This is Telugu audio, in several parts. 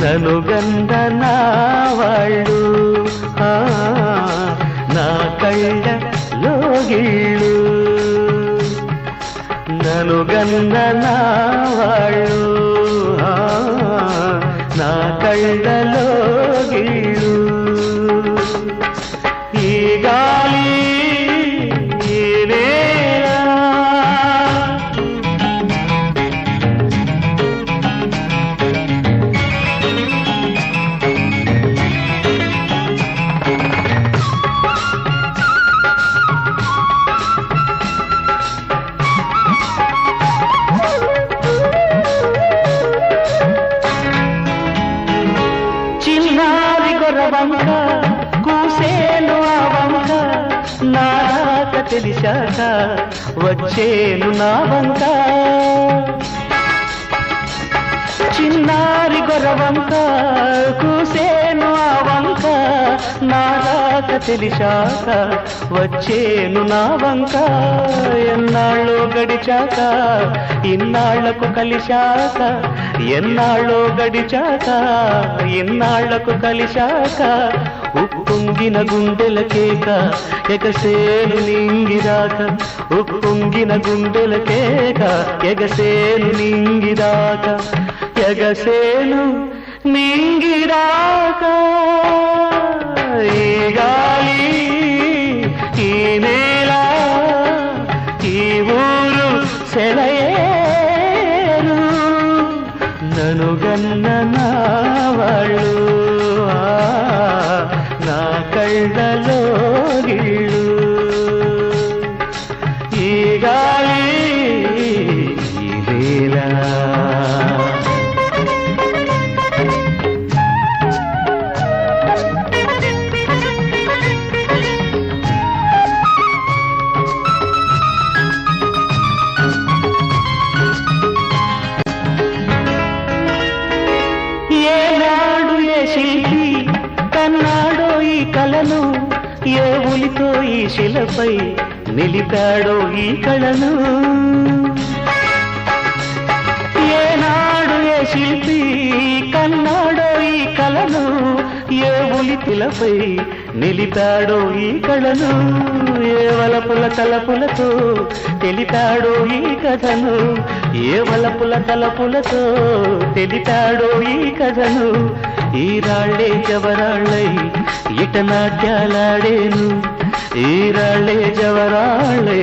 నలుగంద నా వాళ్ళు నా కళ్ళ లోగిళ్ళు నలుగంద నా వాళ్ళు నా కళ్ళ లోగిళ్ళు ఈ గాలి వంక కూసేను ఆ వంక నాక తెలిసాక వచ్చేను నా వంక చిన్నారి గొర్రవంక కూసేను ఆ వంక నాక తెలిసాక వచ్చేను నా వంక ఎన్నాళ్ళో గడిచాక ఇన్నాళ్లకు కలిశాక ఎన్నాళ్ళో గడిచాక ఇన్నాళ్లకు కలిశాక ఉప్పొంగిన గుండెల కేక ఎగసేను నింగిదాక ఉప్పొంగిన గుండెల కేక ఎగసేను నింగిదాక ఎగసేను నింగిదాక ఈ గాలి ఈ నేల ఈ ఊరు సెలయేరు నలుగన్న నా వాళ్ళు నా కళ్ళలో గిళ్ళు ఈ గాలి ఈ నేల శిల్పి కన్నాడో ఈ కళను ఏ ఉలితో ఈ శిలపై నిలిపాడో ఈ కళను ఏనాడు ఏ శిల్పి కన్నాడో ఈ కళను ఏ ఉలితిలపై నిలిపాడో ఈ కళను ఏ వలపుల తలపులతో తెలిపాడో ఈ కథను ఏ వలపుల తలపులతో తెలిపాడో ఈ కథను ఈ రాళ్లే జవరాళ్ళై ఇట నాట్యాలాడేను ఈ రాళ్లే జవరాళ్ళై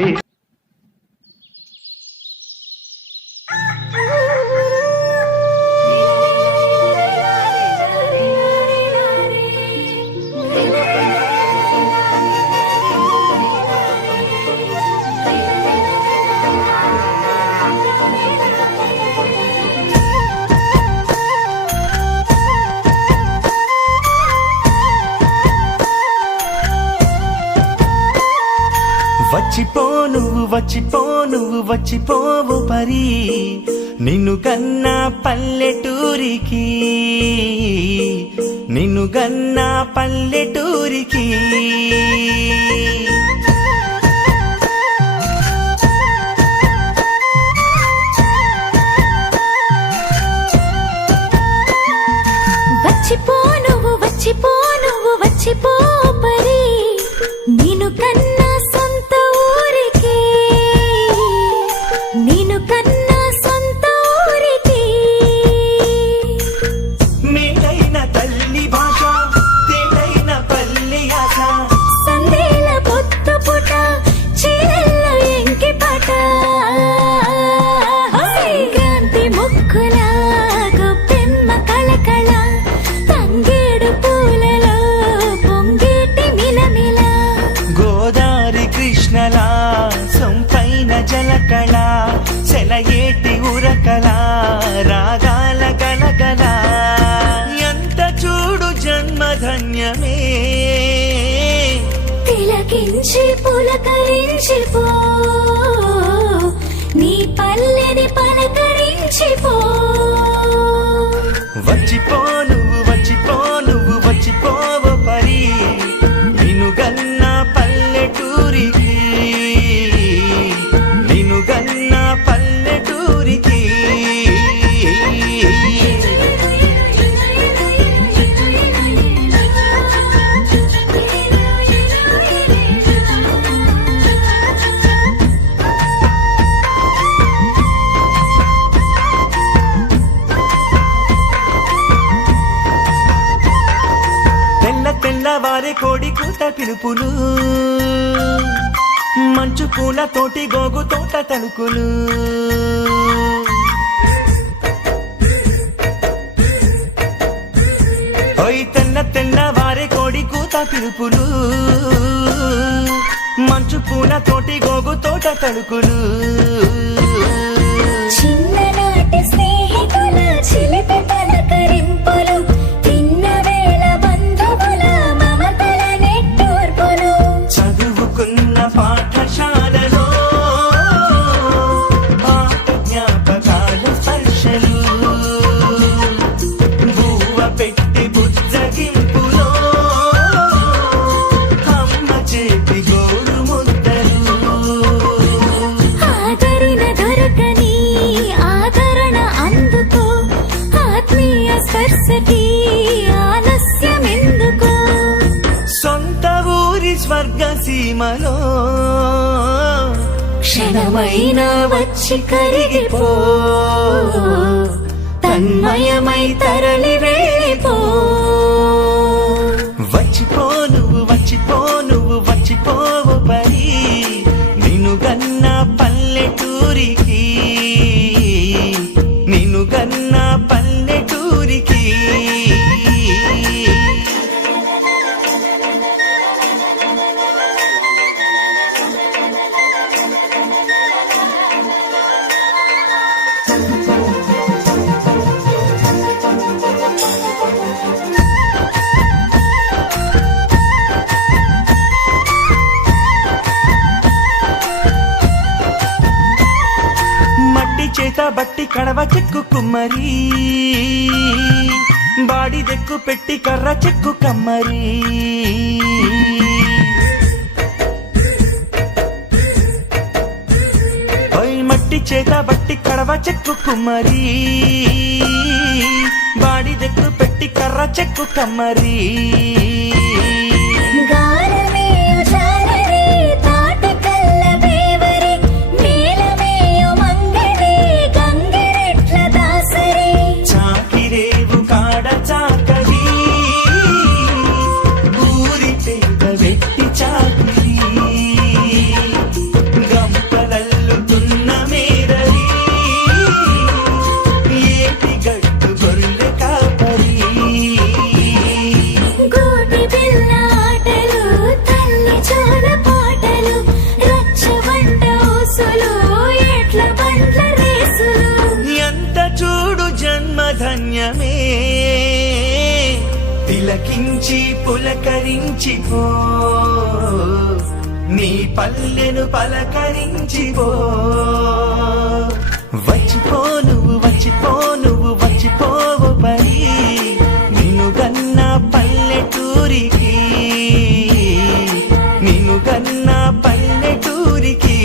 వచ్చిపో నువ్వు వచ్చిపోవు పరి నిన్ను గన్నా పల్లెటూరికి నిన్ను గన్నా పల్లెటూరికి వచ్చిపో నువ్వు వచ్చిపో పరి నిన్ను కన్నా సొంత ఊరికి నిన్ను కన్నా సొంత ఊరికి మేలైన తల్లి భాష తేలైన పల్లి ఆశ సందేల పొత్తు పుట చీరల్లో ఎంకి పాట సంక్రాంతి ముక్కుల గొప్పెమ్మ కళకళ తంగేడు పూలలో పొంగేటి మిలమిల గోదారి కృష్ణల సొంపైన జలకళ సెలయేటి ఉరకల రాగాల గలగల ఎంత చూడు జన్మధన్యమే తిలకించి పులకరించిపో నీ పల్లెని పలకరించిపో వచ్చిపో నువ్వు వచ్చిపోవు పరి నిన్ను గన్నా పల్లెటూరికి నిన్ను గన్నా పల్లెటూరికి వారి కోడి కూత పిలుపులు, మంచు పూల తోటి గోగు తోట తలుకులు. ఓయ్ తెల్ల తెల్ల వారి కోడి కూత పిలుపులు, మంచు పూల తోటి గోగు తోట తలుకులు. చిన్ననాటి స్నేహితుల చిలిపి పలకరింపులు, తిన్న వేళ బంధువుల మమతల నెట్టూర్పులు. చదువుకున్న పాఠశాలలో పాత జ్ఞాపకాల స్పర్శలు, బువ్వ పెట్టి బుజ్జగింపులో అమ్మ చేతి గోరు ముద్దలు. ఆదరణ దొరకని ఆదరణ అందుకో, ఆత్మీయ స్పర్శకి ఆలస్యమెందుకో. సొంత ఊరి స్వర్గ సీమలో క్షణమైన వచ్చి కరిగిపో, తన్మయమై తరలి వెళ్ళిపో. వచ్చిపో నువ్వు వచ్చిపో నువ్వు వచ్చిపోవు పరి, నిన్ను గన్న పల్లెటూరికి, నిన్ను గన్న పల్లెటూరికి. మట్టి చేత బట్టి కడవ చెక్కు కుమ్మరి, బాడి దెక్కు పెట్టి కర్ర చెక్కు కమ్మరి. ఓయ్ మట్టి చేత బట్టి కడవ చెక్కు కుమ్మరి, బాడి దెక్కు పెట్టి కర్ర చెక్కు కమ్మరి. గానమేయు జానరి తాటకల్ల బేవరి, నీలమేయు మంగళి గంగిరెట్ల దాసరి. చాకిరేవు కాడ చాకరి, ఊరి పేద వెట్టి చాకిరి, గంపలల్లుతున్న మేరరి, ఏటి గట్టు గొర్రె కాపరి. గోటి బిళ్ళ ఆటలు, తల్లి జోల పాటలు, రచ్చబండ ఊసులు, ఎట్ల బండ్ల రేసులు. ఎంత చూడు జన్మధన్యమే, తిలకించి పులకరించిపో, నీ పల్లెను పలకరించిపో. వచ్చిపో నువ్వు వచ్చిపో నువ్వు వచ్చిపోవు పరి, నిన్ను గన్న పల్లెటూరికి, నిన్ను గన్న పల్లెటూరికి.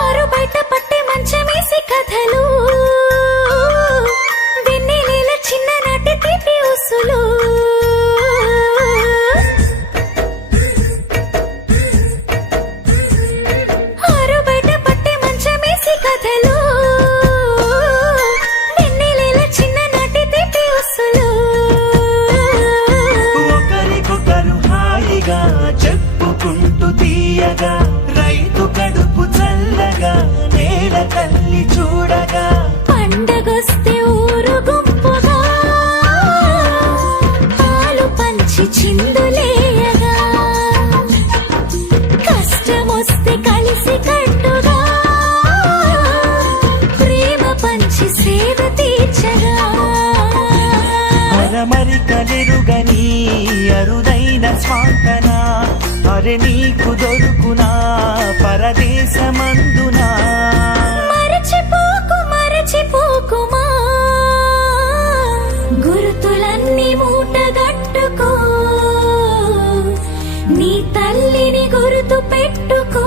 ఆరు బయట పట్టే మంచమేసి కథలు, వెన్నెలేల చిన్ననాటి తీపి ఊసులు. ఆరు బయట పట్టే మంచమేసి కథలు, వెన్నెలేల చిన్ననాటి తీపి ఊసులు. ఒకరికొకరు హాయిగా చెప్పుకుంటూ తీయగా, రైతు కడుపు చల్లగా, నేల తల్లి చూడగా. పండగొస్తే ఊరు గుంపుగా, పాలు పంచి చిందులేయగా, కష్టమొస్తే కలిసి కట్టుగా, ప్రేమ పంచి సేవ తీర్చగా. అరమరికలెరుగని అరుదైన స్వాంతన, అరె నీకు దొరుకునా పరదేశమందునా. మరచిపోకు మరచిపోకుమా, గుర్తులన్నీ మూటగట్టుకో, నీ తల్లిని గుర్తు పెట్టుకో.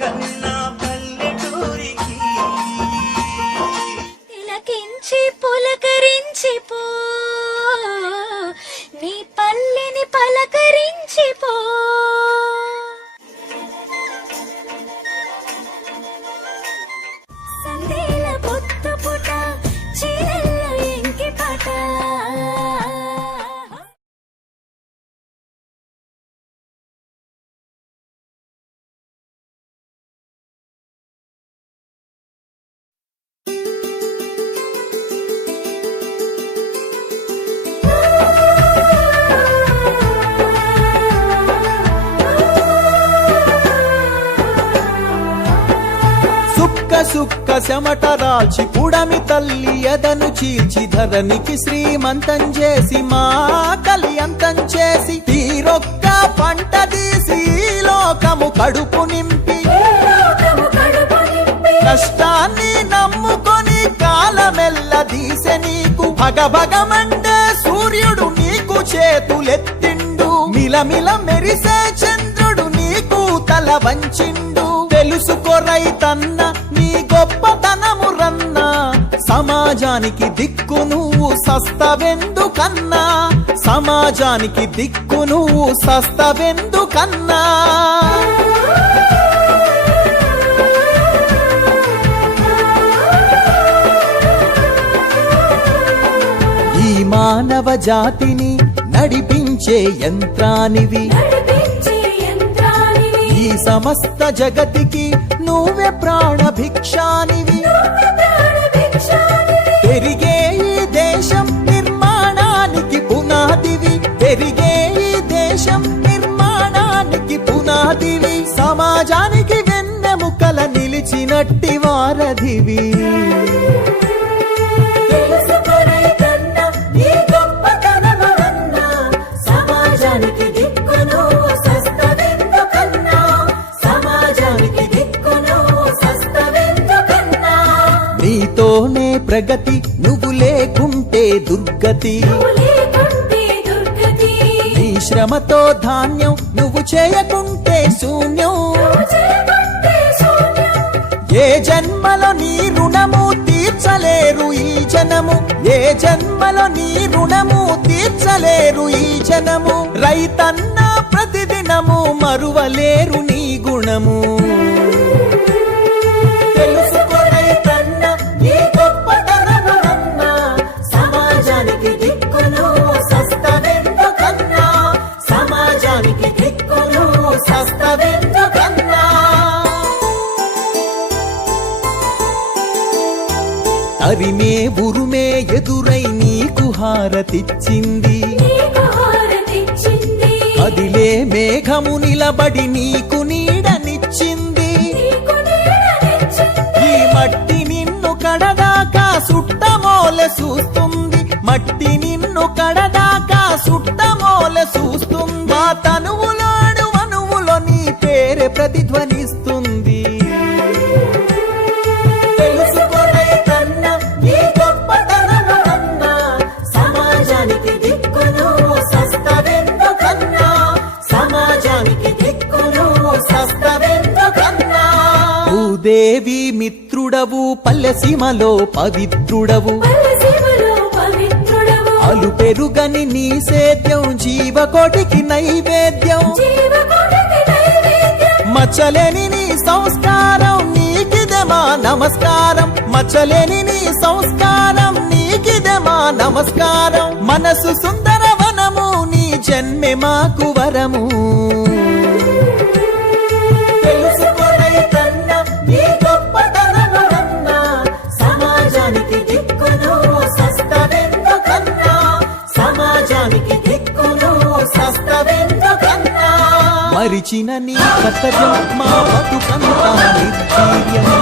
కన్నా పల్లెటూరికి తిలకించి పులకరించి పో నీ పల్లెని పలకరించి పో సందేల పొత్తు పుట చీరల్లో ఎంకి పాట సుక్క సుక్క చెమట రాల్చి పుడమి తల్లి ఎదను చీల్చి ధరణికి శ్రీమంతం చేసి మా కలియంతం చేసి తీరొక్క పంట తీసి ఈ లోకము కడుపు నింపి కష్టాన్ని నమ్ముకొని కాలమెల్ల దీసె నీకు భగభగమండే సూర్యుడు నీకు చేతులెత్తిండు మిలమిల మెరిసే చంద్రుడు నీకు తల వంచిండు తెలుసుకో రైతన్న నీ గొప్పతనము రన్నా సమాజానికి దిక్కు నువ్వు సస్తవెందుకన్నా సమాజానికి దిక్కు నువ్వు సస్తవెందుకన్నా ఈ మానవ జాతిని నడిపించే యంత్రానివి ఈ సమస్త జగతికి నువ్వే ప్రాణభిక్షానివి పెరిగే ఈ దేశం నిర్మాణానికి పునాదివి పెరిగే ఈ దేశం నిర్మాణానికి పునాదివి సమాజానికి వెన్నెముకల నిలిచినట్టి వారధివి నీతోనే ప్రగతి నువ్వు లేకుంటే దుర్గతి నీ శ్రమతో ధాన్యం నువ్వు చేయకుంటే శూన్యం ఏ జన్మలో నీ రుణము తీర్చలేరు ఈ జనము ఏ జన్మలో నీ రుణము తీర్చలేరు ఈ జనము రైతన్న ప్రతిదినము మరువలేరు నీ గుణము తరిమే ఉరుమే ఎదురై నీకు హారతిచ్చింది అదిలే మేఘము నిలబడి నీకు నీడనిచ్చింది ఈ మట్టి నిన్ను కడదాకా సుట్టమోలె చూస్తుంది మట్టి నిన్ను కడదాకా సుట్టమోలె చూస్తుంది మా తనువులోడు అణువులో నీ పేరే ప్రతిధ్వనిస్తుంది దేవి మిత్రుడవు పల్లెసీమలో పవిత్రుడవు అలు పెరుగని నీ సేద్యం జీవకోటికి నైవేద్యం మచ్చలేని నీ సంస్కారం నీకిదే మా నమస్కారం మచ్చలేని నీ సంస్కారం నీకిదే మా నమస్కారం మనసు సుందర వనము నీ జన్మె మాకు వరము మరిచిన నీ కర్తవ్యం మా బతుకంతా నిర్వీర్యం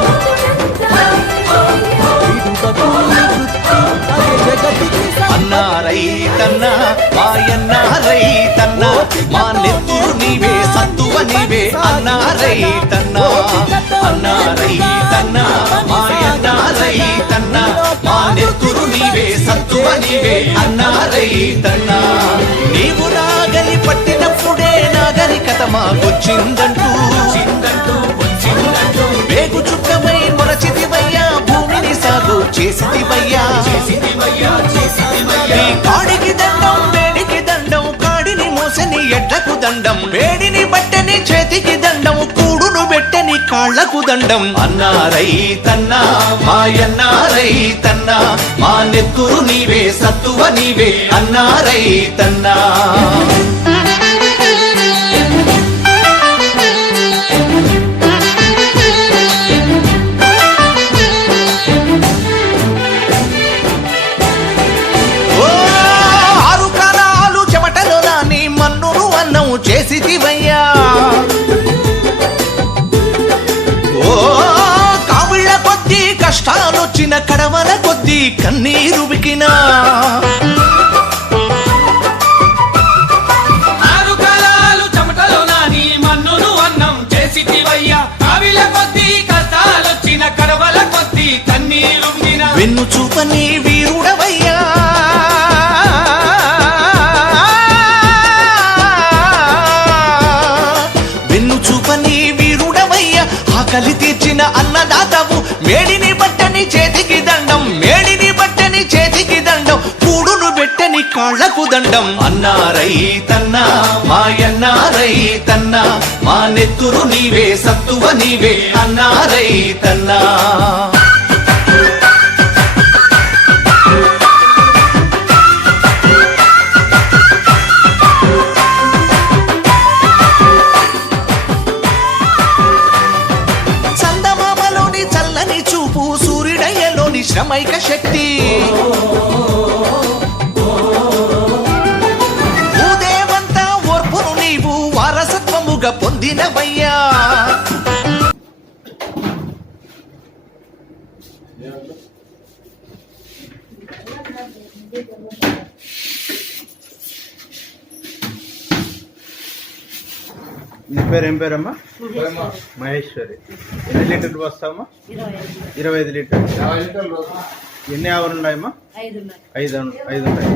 అన్నా రైతన్నా మాయన్నా రైతన్నా మా నెత్తురు నీవే సత్తువ నీవే అన్నా రైతన్నా అన్నా రైతన్నా మాయన్నా రైతన్నా మా నెత్తురు నీవే సత్తువ నీవే అన్నా రైతన్నా నీవు నాగలి పట్టినప్పుడే నాగరికత మాకొచ్చిందంటూ వచ్చిందంటూ చేసిదివయ్యా నీ కాడికి దండం వేడికి దండం కాడిని మోసని ఎడ్లకు దండం వేడిని బట్టని చేతికి దండం కూడును పెట్టని కాళ్లకు దండం అన్నారై తన్నా మాయన్నారై తన్నా మా నెత్తురు నీవే సత్తువ నీవే అన్నారై తన్నా చేసిదివయ్యా ఓ కావిళ్ళ కొద్దీ కష్టాలొచ్చిన కడవల కొద్దీ కన్నీరు బికినా ఆరు కాలాలు చెమటలో నాని మన్నును అన్నం చేసిదివయ్యా కావిళ్ళ కొద్దీ కష్టాలొచ్చిన కడవల కొద్దీ కన్నీరు బికినా వెన్ను చూపని వీరుడవయ్యా చూపని వీరుడవయ్య ఆకలి తీర్చిన అన్నదాతవు మేడిని బట్టని చేతికి దండం మేడిని బట్టని చేతికి దండం కూడును పెట్టని కాళ్లకు దండం అన్నారై తన్నా మాయన్నారై తన్నా మా నెత్తురు నీవే సత్తువ నీవే అన్నారై తన్నా శ్రమైక శక్తి భూదేవంతా ఓర్పును నీవు వారసత్వముగా పొందినవయ్యా నీ పేరు ఏం పేరమ్మా? మహేశ్వరి. ఎన్ని లీటర్లు వస్తావమ్మా? 25 లీటర్లు. ఎన్ని ఆవులు ఉన్నాయమ్మా? 5 ఉన్నాయి.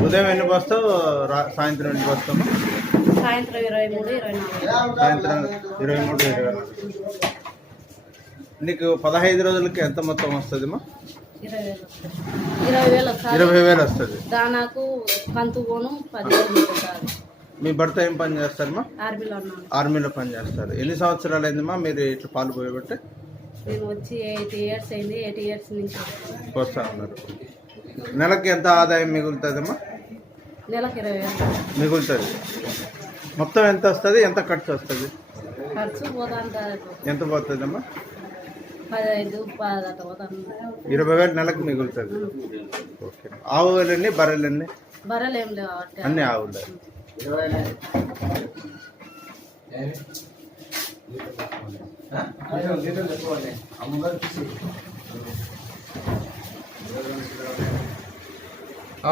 ఉదయం ఎన్ని వస్తావు, సాయంత్రం ఎన్ని వస్తావమ్మా? సాయంత్రం 23, 24. సాయంత్రం 23, 24. నీకు 15 రోజులకి ఎంత మొత్తం వస్తుందమ్మా? 20,000 వస్తుంది. దానాకు కంతు పోను 10,000. మీ భర్త ఏం పని చేస్తారమ్మా? ఆర్మీలో పని చేస్తారు. ఎన్ని సంవత్సరాలు అయిందమ్మా మీరు ఇట్లా పాలు పోయబట్టే? నేను వచ్చి 8 years అయింది. 8 years నుంచి వస్తా ఉన్నారు. నెలకి ఎంత ఆదాయం మిగులుతుందమ్మా? నెలకు 20,000 మిగులుతుంది. మొత్తం ఎంత వస్తుంది, ఎంత ఖర్చు వస్తుంది? ఖర్చు పోతాంట ఎంత పోతుందమ్మా? 15-10 అట్లా పోతాను. 20,000 నెలకు మిగులుతుంది. ఓకే. ఆవులన్నీ బర్రెలన్నీ? బర్రెలు ఏం లేవు, అన్ని ఆవులు.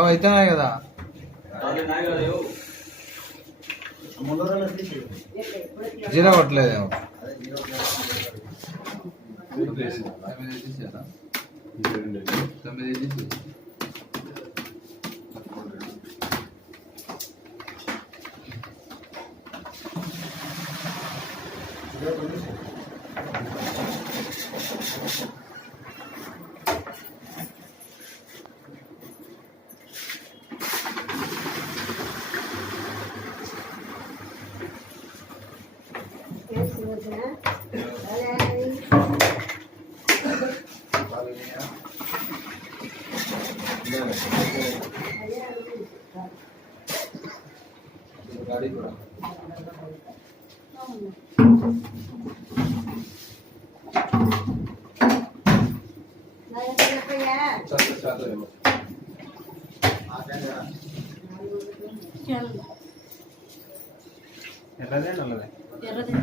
అయితేనే కదా జీరో కొట్టలేదేమో. गाड़ी కూడా ఎర్రదే నల్లదే? ఎర్రదే.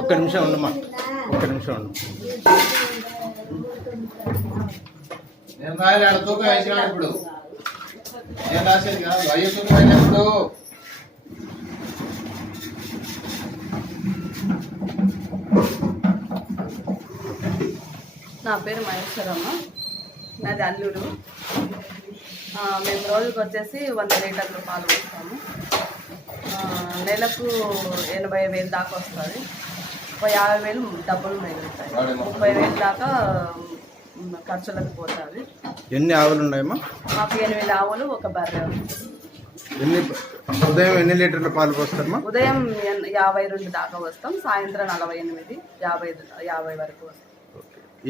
ఒక్క నిమిషం ఉండమ్మా, ఒక్క నిమిషం ఉండు. నేను రాయలే ఆడ తూకం వేసినాడు ఇప్పుడు. నేను రాసేది కాదు, అయ్యే తూకం అయినప్పుడు. నా పేరు మహేశ్వరమ్మ, నాది అల్లుడు. మేము రోజుకి వచ్చేసి 100 లీటర్లు పాలు పోస్తాము. నెలకు 80,000 దాకా వస్తుంది. 50,000 డబ్బులు మిగులుతాయి. 30,000 దాకా ఖర్చులకు పోతుంది. ఎన్ని ఆవులు ఉన్నాయమ్మా? మాకు 8 ఆవులు, ఒక బర్రె ఉంది. ఉదయం ఎన్ని లీటర్ల పాలు పోస్తారమ్మా? ఉదయం 52 దాకా వస్తాం, సాయంత్రం 48, 50 వరకు వస్తాం.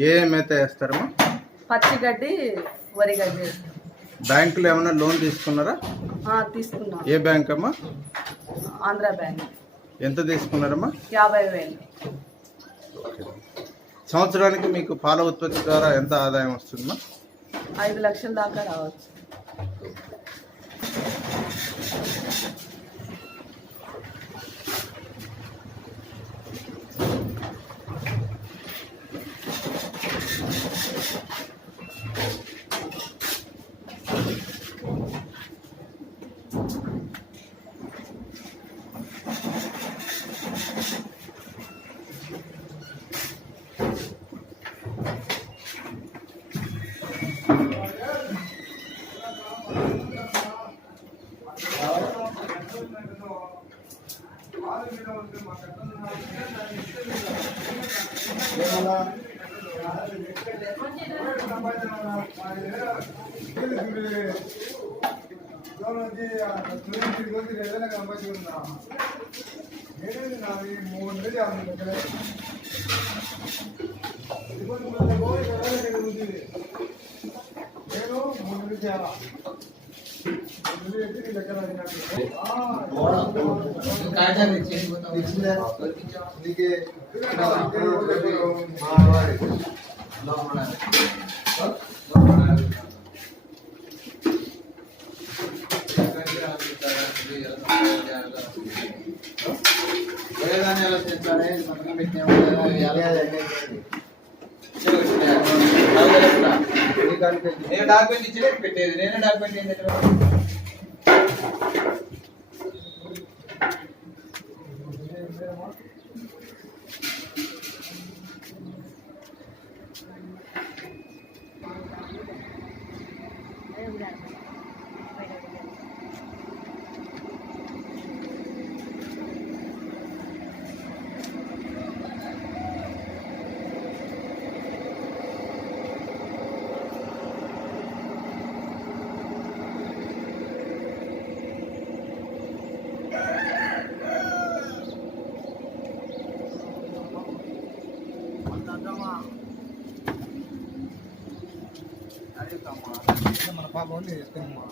ఏ మేత వేస్తారమ్మా? పచ్చి గడ్డి, వరి గడ్డి వేస్తాం. బ్యాంకులో ఏమైనా లోన్ తీసుకున్నారా? తీసుకున్నాం. ఏ బ్యాంక్ అమ్మా? ఆంధ్ర బ్యాంక్. ఎంత తీసుకున్నారమ్మా? 50,000. సంవత్సరానికి మీకు పాల ఉత్పత్తి ద్వారా ఎంత ఆదాయం వస్తుందమ్మా? 5 లక్షల దాకా రావచ్చు. నేను డాక్యుమెంట్ ఇచ్చి పెట్టేది, నేనే డాక్యుమెంట్ ఏం పెట్టాను. మన పాప ఉంది ఇస్తామమ్మా.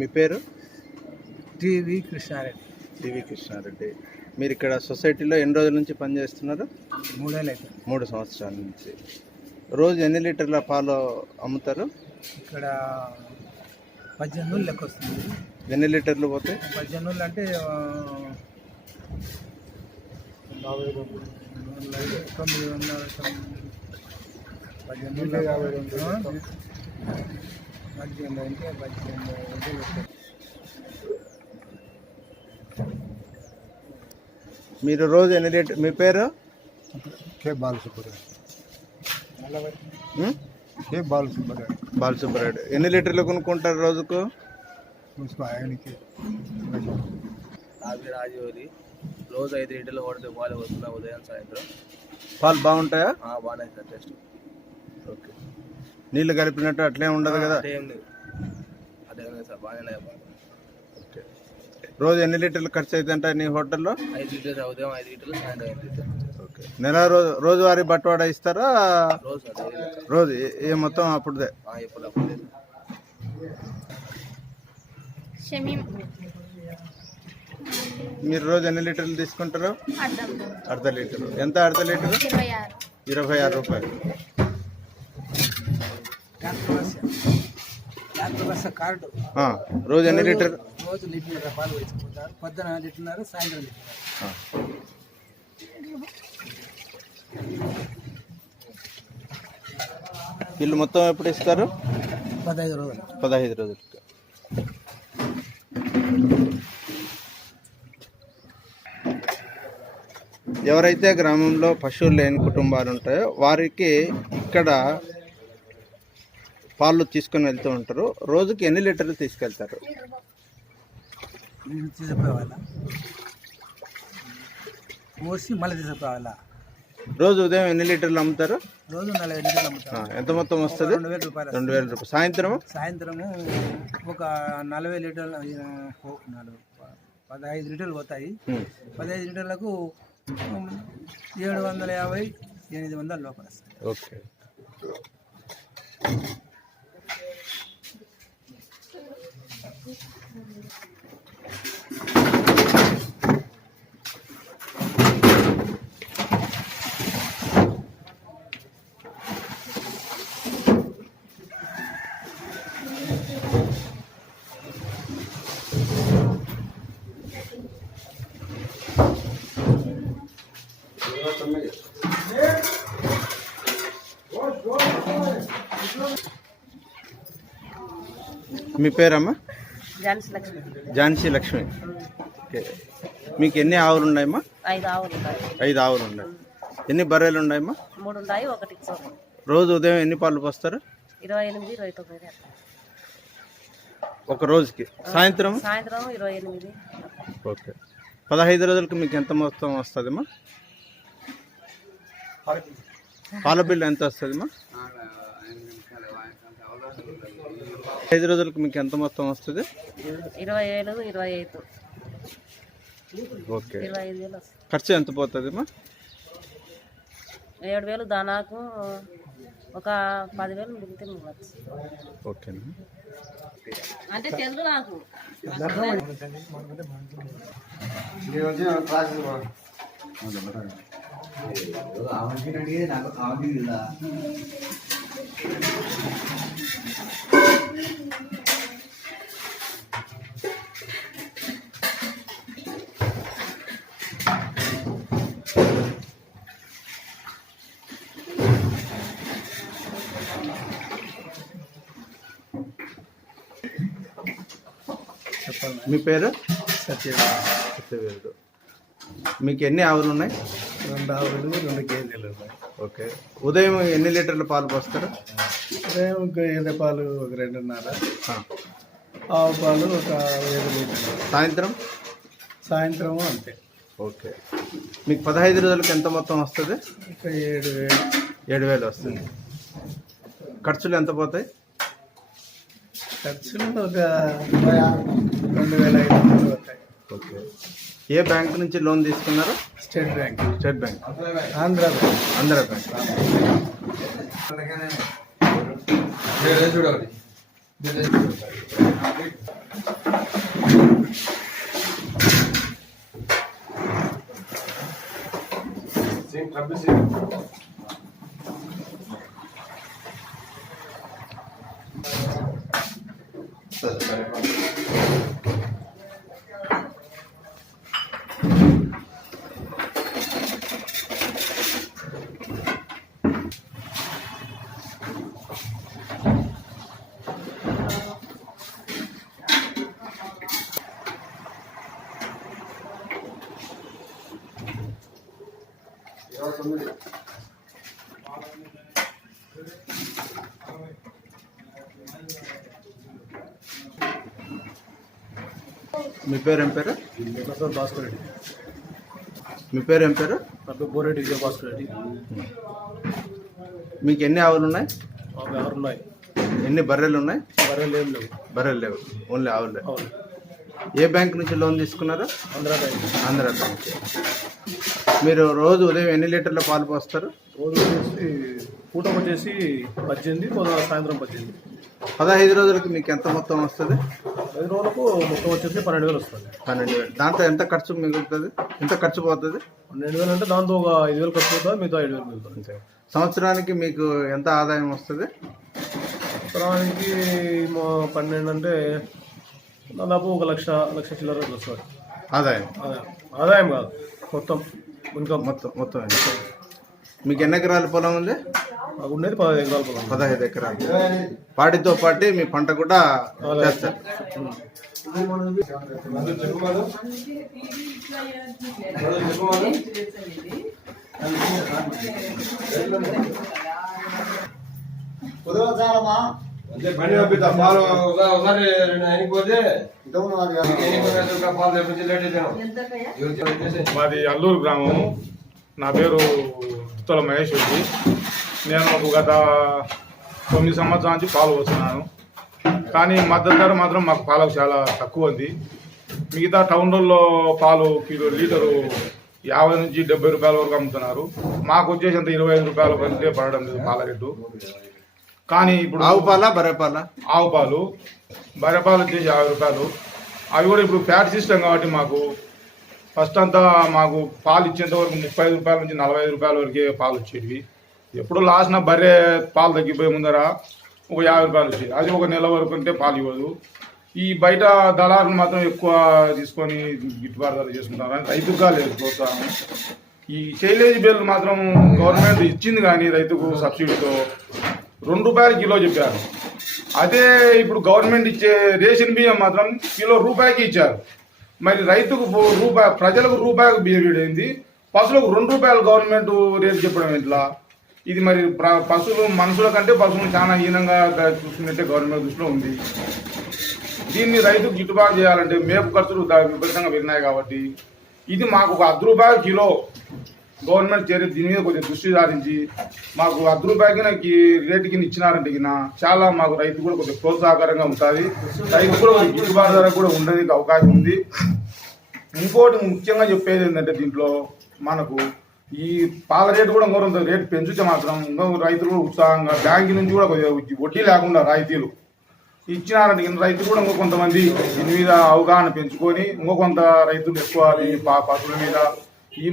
మీ పేరు? టీవీ కృష్ణారెడ్డి. టీవీ కృష్ణారెడ్డి. మీరు ఇక్కడ సొసైటీలో ఎన్ని రోజుల నుంచి పనిచేస్తున్నారు? 3 ఏళ్ళు అవుతుంది. 3 సంవత్సరాల నుంచి. రోజు ఎన్ని లీటర్ల పాలు అమ్ముతారు? ఇక్కడ 18 లెక్క వస్తుంది. ఎన్ని లీటర్లు పోతాయి? 18 అంటే 950. మీరు రోజు ఎన్ని లీటర్? మీ పేరు? బాలసుబ్బరెడ్డి. ఎన్ని లీటర్లు కొనుక్కుంటారు రోజుకు? రాజోరి రోజు 5 లీటర్లు కొడితే పాలు వస్తున్నా ఉదయం సాయంత్రం. పాలు బాగుంటాయా? బాగానే సార్ టేస్ట్. ఓకే. నీళ్లు కలిపినట్టు అట్లే ఉండదు కదా? ఏం లేదు, అదే సార్ బాగానే. రోజు ఎన్ని లీటర్లు ఖర్చు అవుతుంట నీ హోటల్లో? 5 లీటర్లు ఉదయం, 5 లీటర్లు సాయంత్రం 5 లీటర్లు. ఓకే. నెల రోజువారీ బట్వాడా ఇస్తారా? రోజు అదే రోజు ఏ మొత్తం అప్పుడుదే? ఎప్పుడు అప్పుడే. మీరు రోజు ఎన్ని లీటర్లు తీసుకుంటారు? అర్ధ లీటరు. ఎంత అర్ధ లీటరు? 26 రూపాయలు. కార్డు రోజు ఎన్ని లీటర్? రోజు లీటర్ పాలు వేసుకుంటారు. పొద్దున లీటర్, సాయంత్రం లీటర్. వీళ్ళు మొత్తం ఎప్పుడు ఇస్తారు? 15 రోజులు. 15 రోజులకి. ఎవరైతే గ్రామంలో పశువులు లేని కుటుంబాలు ఉంటాయో వారికి ఇక్కడ పాలు తీసుకొని వెళ్తూ ఉంటారు. రోజుకి ఎన్ని లీటర్లు తీసుకెళ్తారు? తీసుకుపోవాలా, పోసి మళ్ళీ తీసుకుపోవాలా. రోజు ఉదయం ఎన్ని లీటర్లు అమ్ముతారు? రోజు 40 లీటర్లు అమ్ముతాం. ఎంత మొత్తం వస్తుంది? 2,000 రూపాయలు. 2,000 రూపాయలు. సాయంత్రము ఒక 40 లీటర్లు, 15 లీటర్లు పోతాయి. 15 లీటర్లకు 750, 800 లోపల వస్తాయి. ఓకే. మీ పేరమ్మా? ఝాన్సీ లక్ష్మి. ఓకే. మీకు ఎన్ని ఆవులు ఉన్నాయమ్మా? 5 ఆవులు ఉన్నాయి. 5 ఆవులు ఉన్నాయి. ఎన్ని బర్రెలు ఉన్నాయమ్మా? 3 ఉన్నాయి, ఒకటి ఇచ్చాము. రోజు ఉదయం ఎన్ని పాలు పోస్తారు? 28, 29. ఒక రోజుకి. సాయంత్రం 28. ఓకే. 15 రోజులకి మీకు ఎంత మొత్తం వస్తుందమ్మా? పాల బిల్లు ఎంత వస్తుందమ్మా? 5 రోజులకు మీకు ఎంత మొత్తం వస్తుంది? 20,000, 25. ఓకే. 25,000 వస్తుంది. ఖర్చు ఎంత పోతుందమ్మా? 7,000 దానాకు, ఒక 10,000 మిగిలితే మిగలచ్చు. ఓకేనా? అంటే తెలుగు నాకు మీ పేరు? సత్యవేరుడు. మీకు ఎన్ని ఆవులు ఉన్నాయి? 2 ఆవులు, 2 గేదెలు ఉన్నాయి. ఓకే. ఉదయం ఎన్ని లీటర్ల పాలు పోస్తారు? ఉదయం గేదె పాలు ఒక 2.5, ఆవు పాలు ఒక 7 లీటర్లు. సాయంత్రం అంతే. ఓకే. మీకు 15 రోజులకు ఎంత మొత్తం వస్తుంది? ఒక 7,000. 7,000 వస్తుంది. ఖర్చులు ఎంత పోతాయి? ఖర్చులు ఒక 2,500 పోతాయి. ఓకే. ఏ బ్యాంక్ నుంచి లోన్ తీసుకున్నారు? State bank. ఆంధ్ర బ్యాంక్. చూడాలి. మీ పేరు ఏం పేరు? భాస్కర్ రెడ్డి. మీ పేరు ఏం పేరు? బోరెడ్డి విజయ భాస్కర్ రెడ్డి. మీకు ఎన్ని ఆవులు ఉన్నాయి? అవి 6 ఉన్నాయి. ఎన్ని బర్రెలు ఉన్నాయి? బర్రెలు ఏం లేవు. బర్రెలు లేవు, ఓన్లీ ఆవులే. అవును. ఏ బ్యాంక్ నుంచి లోన్ తీసుకున్నారు? ఆంధ్ర బ్యాంక్. ఆంధ్ర బ్యాంక్. మీరు రోజు ఉదయం ఎన్ని లీటర్ల పాలు పోస్తారు? రోజు వచ్చేసి పూటకు వచ్చేసి 18, సాయంత్రం 18. 15 రోజులకి మీకు ఎంత మొత్తం వస్తుంది? 5 రోజులకు మొత్తం వచ్చేసి 12,000 వస్తుంది. 12,000. దాంట్లో ఎంత ఖర్చు మిగులుతుంది? ఎంత ఖర్చు పోతుంది? 12,000 అంటే దాంతో ఒక 5,000 ఖర్చు అవుతుంది, మిగతా 5,000 మిగులుతుంది. అంతే. సంవత్సరానికి మీకు ఎంత ఆదాయం వస్తుంది? సంవత్సరానికి 12 అంటే దాదాపు 1,00,000 చిల్లర వస్తుంది ఆదాయం. ఆదాయం కాదు, మొత్తం ఇన్కమ్. మొత్తం మీకు ఎన్ని ఎకరాల పొలం ఉంది? మాకు ఉండేది 15 ఎకరాల పొలం. 15 ఎకరాలు. పాటితో పాటు మీ పంట కూడా చేస్తారు. మాది అల్లూరు గ్రామం. నా పేరు తుత్తల మహేష్ రెడ్డి. నేను గత 9 సంవత్సరాల నుంచి పాలు వస్తున్నాను. కానీ మద్దతు ధర మాత్రం మాకు పాలకు చాలా తక్కువ ఉంది. మిగతా టౌన్లలో పాలు లీటరు 50 నుంచి 70 రూపాయల వరకు అమ్ముతున్నారు. మాకు వచ్చేసి అంత 25 రూపాయల వరకే పడడం లేదు పాల రేటు. కానీ ఇప్పుడు ఆవు పాల బర్రెపాల? ఆవు పాలు, బర్రెపాలు వచ్చేసి 50 రూపాయలు. అవి కూడా ఇప్పుడు ఫ్యాట్ సిస్టమ్ కాబట్టి మాకు ఫస్ట్ అంతా మాకు పాలు ఇచ్చేంత వరకు 35 రూపాయల నుంచి 45 రూపాయల వరకే పాలు వచ్చేవి. ఎప్పుడు లాస్ట్ బర్రె పాలు తగ్గిపోయే ముందర ఒక 50 రూపాయలు వచ్చేది. అది ఒక నెల వరకు అంటే పాలు ఇవ్వదు. ఈ బయట దళారులు మాత్రం ఎక్కువ తీసుకొని గిట్టుబాటు ధర చేసుకుంటారు. రైతుగా లేదు ప్రోత్సాహం. ఈ శైలేజ్ బిల్లు మాత్రం గవర్నమెంట్ ఇచ్చింది కానీ రైతుకు సబ్సిడీతో 2 రూపాయలు కిలో చెప్పారు. అదే ఇప్పుడు గవర్నమెంట్ ఇచ్చే రేషన్ బియ్యం మాత్రం కిలో రూపాయికి ఇచ్చారు. మరి రైతుకు ప్రజలకు రూపాయికి బియ్యం ఇవ్వడింది, పశువులకు 2 రూపాయలు గవర్నమెంట్ రేటు చెప్పడం ఇట్లా. ఇది మరి పశువులు మనుషుల కంటే పశువులు చాలా హీనంగా చూసుకున్నట్టే గవర్నమెంట్ దృష్టిలో ఉంది. దీన్ని రైతుకు గిట్టుబాటు చేయాలంటే మేపు ఖర్చులు విపరీతంగా పెరిగినాయి కాబట్టి ఇది మాకు ఒక 10 రూపాయల కిలో గవర్నమెంట్ చర్య దీని మీద కొంచెం దృష్టి సారించి మాకు 10 రూపాయలకి రేటు కింద ఇచ్చినారంటే చాలా మాకు రైతు కూడా కొంచెం ప్రోత్సాహకరంగా ఉంటుంది. రైతు కూడా గిట్టుబాటు ధర కూడా ఉండడానికి అవకాశం ఉంది. ఇంకోటి ముఖ్యంగా చెప్పేది ఏంటంటే దీంట్లో మనకు ఈ పాల రేటు కూడా ఇంకో రేటు పెంచితే మాత్రం ఇంకో రైతులు కూడా ఉత్సాహంగా బ్యాంకు నుంచి కూడా కొద్దిగా వడ్డీ లేకుండా రాయితీలు ఇచ్చినారంటే రైతులు కూడా ఇంకో కొంతమంది దీని మీద అవగాహన పెంచుకొని ఇంకో కొంత రైతులు ఎక్కువ పశువుల మీద ఈ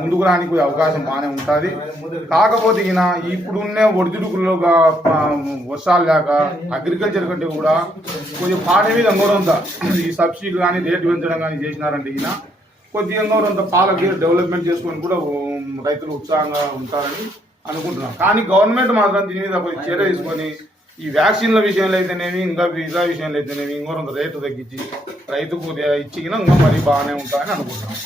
ముందుకు రానికి అవకాశం బాగానే ఉంటుంది. కాకపోతే ఇప్పుడున్న ఒడిదుడుకులుగా వర్షాలు లేక అగ్రికల్చర్ కంటే కూడా కొంచెం పాట మీద ఇంకోరంత ఈ సబ్సిడీ కానీ రేటు పెంచడం కానీ చేసినారంటే కొద్దిగా ఇంకోరంత పాలకి డెవలప్మెంట్ చేసుకొని కూడా రైతులు ఉత్సాహంగా ఉంటారని అనుకుంటున్నాం. కానీ గవర్నమెంట్ మాత్రం దీని మీద కొంచెం చర్య తీసుకొని ఈ వ్యాక్సిన్ల విషయంలో అయితేనేమి ఇంకా వీసా విషయంలో అయితేనేమి ఇంకోరంత రేటు తగ్గించి రైతుకు ఇచ్చినా ఇంకా మరీ బాగానే ఉంటారని అనుకుంటున్నాం.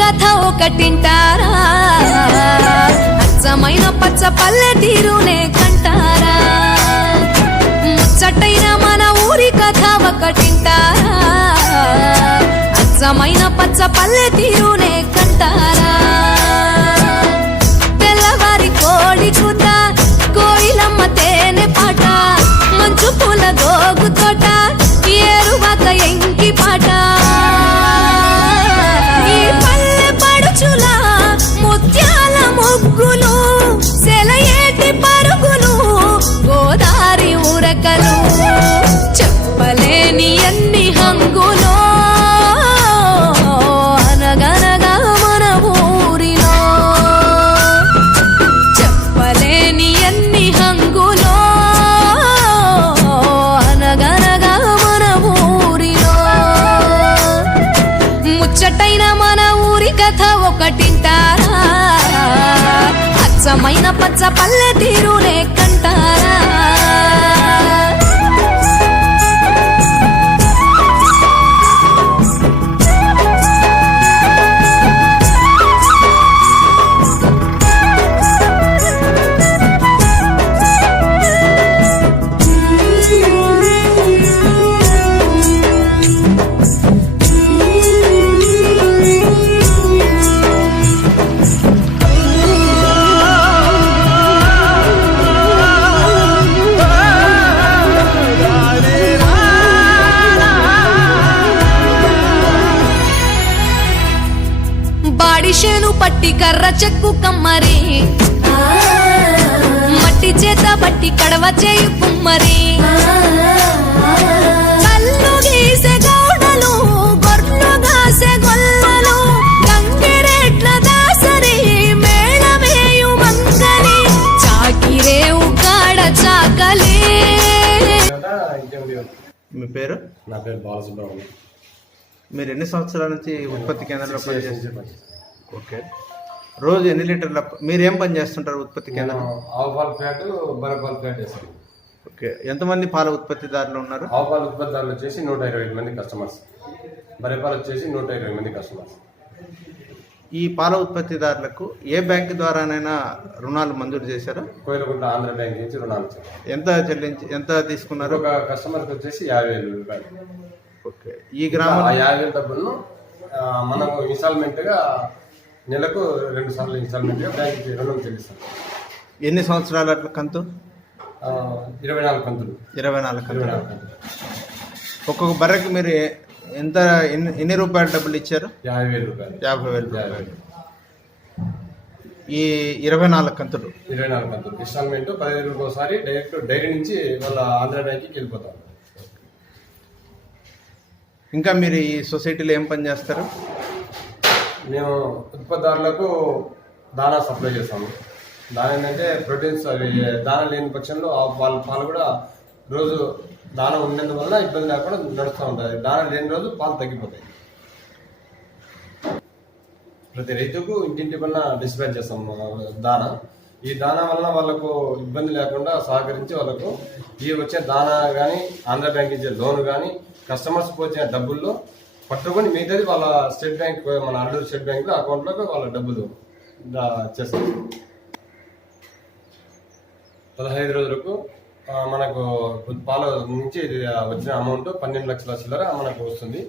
కథ ఒకటింటారా, అచ్చమైన పచ్చ పల్లె తీరునే కంటారా. ముచ్చటైన మన ఊరి కథ ఒకటింటారా, అచ్చమైన పచ్చ పల్లె తీరునే కంటారా. తెల్లవారి కోడి కూత, కోయిలమ్మ తేనె పాట, మంచు పూల గోగు తోట, ఏరువాక ఎంకి పాట. ముచ్చటైన మన ఊరి కథ ఒకటింటారా అచ్చమైన పచ్చ పల్లె తీరులే కంటారా బాడిషేను పట్టి కర్ర చెక్కు కమ్మరి మట్టి చేత బట్టి కడవ చేయు కుమ్మరి కల్లు గీసే గౌడలు గొర్రెలు గాసే గొల్లలు గంగిరెట్ల దాసరి మేళమేయు మంగలి చాకిరేవు కాడ చాకలి. మీ పేరు? నా పేరు బాలసుబ్రహ్మణ్యం. మీరు ఎన్ని సంవత్సరాల నుంచి ఉత్పత్తి కేంద్రంలో పనిచేస్తారు? ఓకే. రోజు ఎన్ని లీటర్ల మీరు ఏం పని చేస్తుంటారు ఉత్పత్తి కేంద్రం? ఆవు పాల ప్యాట్, బర్రె పాల ప్యాట్ వేస్తాం. ఓకే. ఎంతమంది పాల ఉత్పత్తిదారులు ఉన్నారు? ఆవు పాల ఉత్పత్తిదారులు వచ్చేసి 125 మంది కస్టమర్స్, బర్రె పాలు వచ్చేసి 120 మంది కస్టమర్స్. ఈ పాల ఉత్పత్తిదారులకు ఏ బ్యాంకు ద్వారానైనా రుణాలు మంజూరు చేశారా? కోయిలకుంట ఆంధ్ర బ్యాంక్ నుంచి రుణాలు ఇచ్చారు. ఎంత తీసుకున్నారు? ఒక కస్టమర్కి వచ్చేసి 50,000 రూపాయలు. ఓకే. ఈ గ్రామం 50,000 డబ్బులను మనము ఇన్స్టాల్మెంట్గా నెలకు 2 సార్లు ఇన్స్టాల్మెంట్గా బ్యాంక్కి రుణం చెల్లిస్తాం. ఎన్ని సంవత్సరాల కంతు? 24 కంతులు. 24 కంతులు. ఒక్కొక్క బర్రెకి మీరు ఎన్ని రూపాయల డబ్బులు ఇచ్చారు? 50,000 రూపాయలు. 50,000. ఈ 24 కంతులు 24 కంతులు ఇన్స్టాల్మెంట్ 15 రోజులకు ఒకసారి డైరెక్ట్ డైరీ నుంచి వాళ్ళ ఆంధ్ర బ్యాంక్కి వెళ్ళిపోతాం. ఇంకా మీరు ఈ సొసైటీలో ఏం పని చేస్తారు? మేము ఉత్పత్తిదారులకు దానా సప్లై చేస్తాము. దాని ఏంటంటే ప్రోటీన్స్, అవి దానా లేని పక్షంలో వాళ్ళ పాలు కూడా రోజు దానా ఉండేందువల్ల ఇబ్బంది లేకుండా నడుస్తూ ఉంటుంది. దానా లేని రోజు పాలు తగ్గిపోతాయి. ప్రతి రైతుకు ఇంటింటి పైన డిస్పాచ్ చేస్తాము దానా. ఈ దానా వలన వాళ్ళకు ఇబ్బంది లేకుండా సహకరించి వాళ్ళకు ఈ వచ్చే దానా కానీ ఆంధ్ర బ్యాంక్ ఇచ్చే లోన్ కానీ కస్టమర్స్ వచ్చిన డబ్బుల్లో పట్టుకొని మిగతాది వాళ్ళ స్టేట్ బ్యాంక్, మన అల్లూరు స్టేట్ బ్యాంక్లో అకౌంట్లోకి వాళ్ళ డబ్బులు చేస్తారు. 15 రోజులకు మనకు పాల నుంచి వచ్చిన అమౌంట్ 12 లక్షల చిల్లర మనకు వస్తుంది.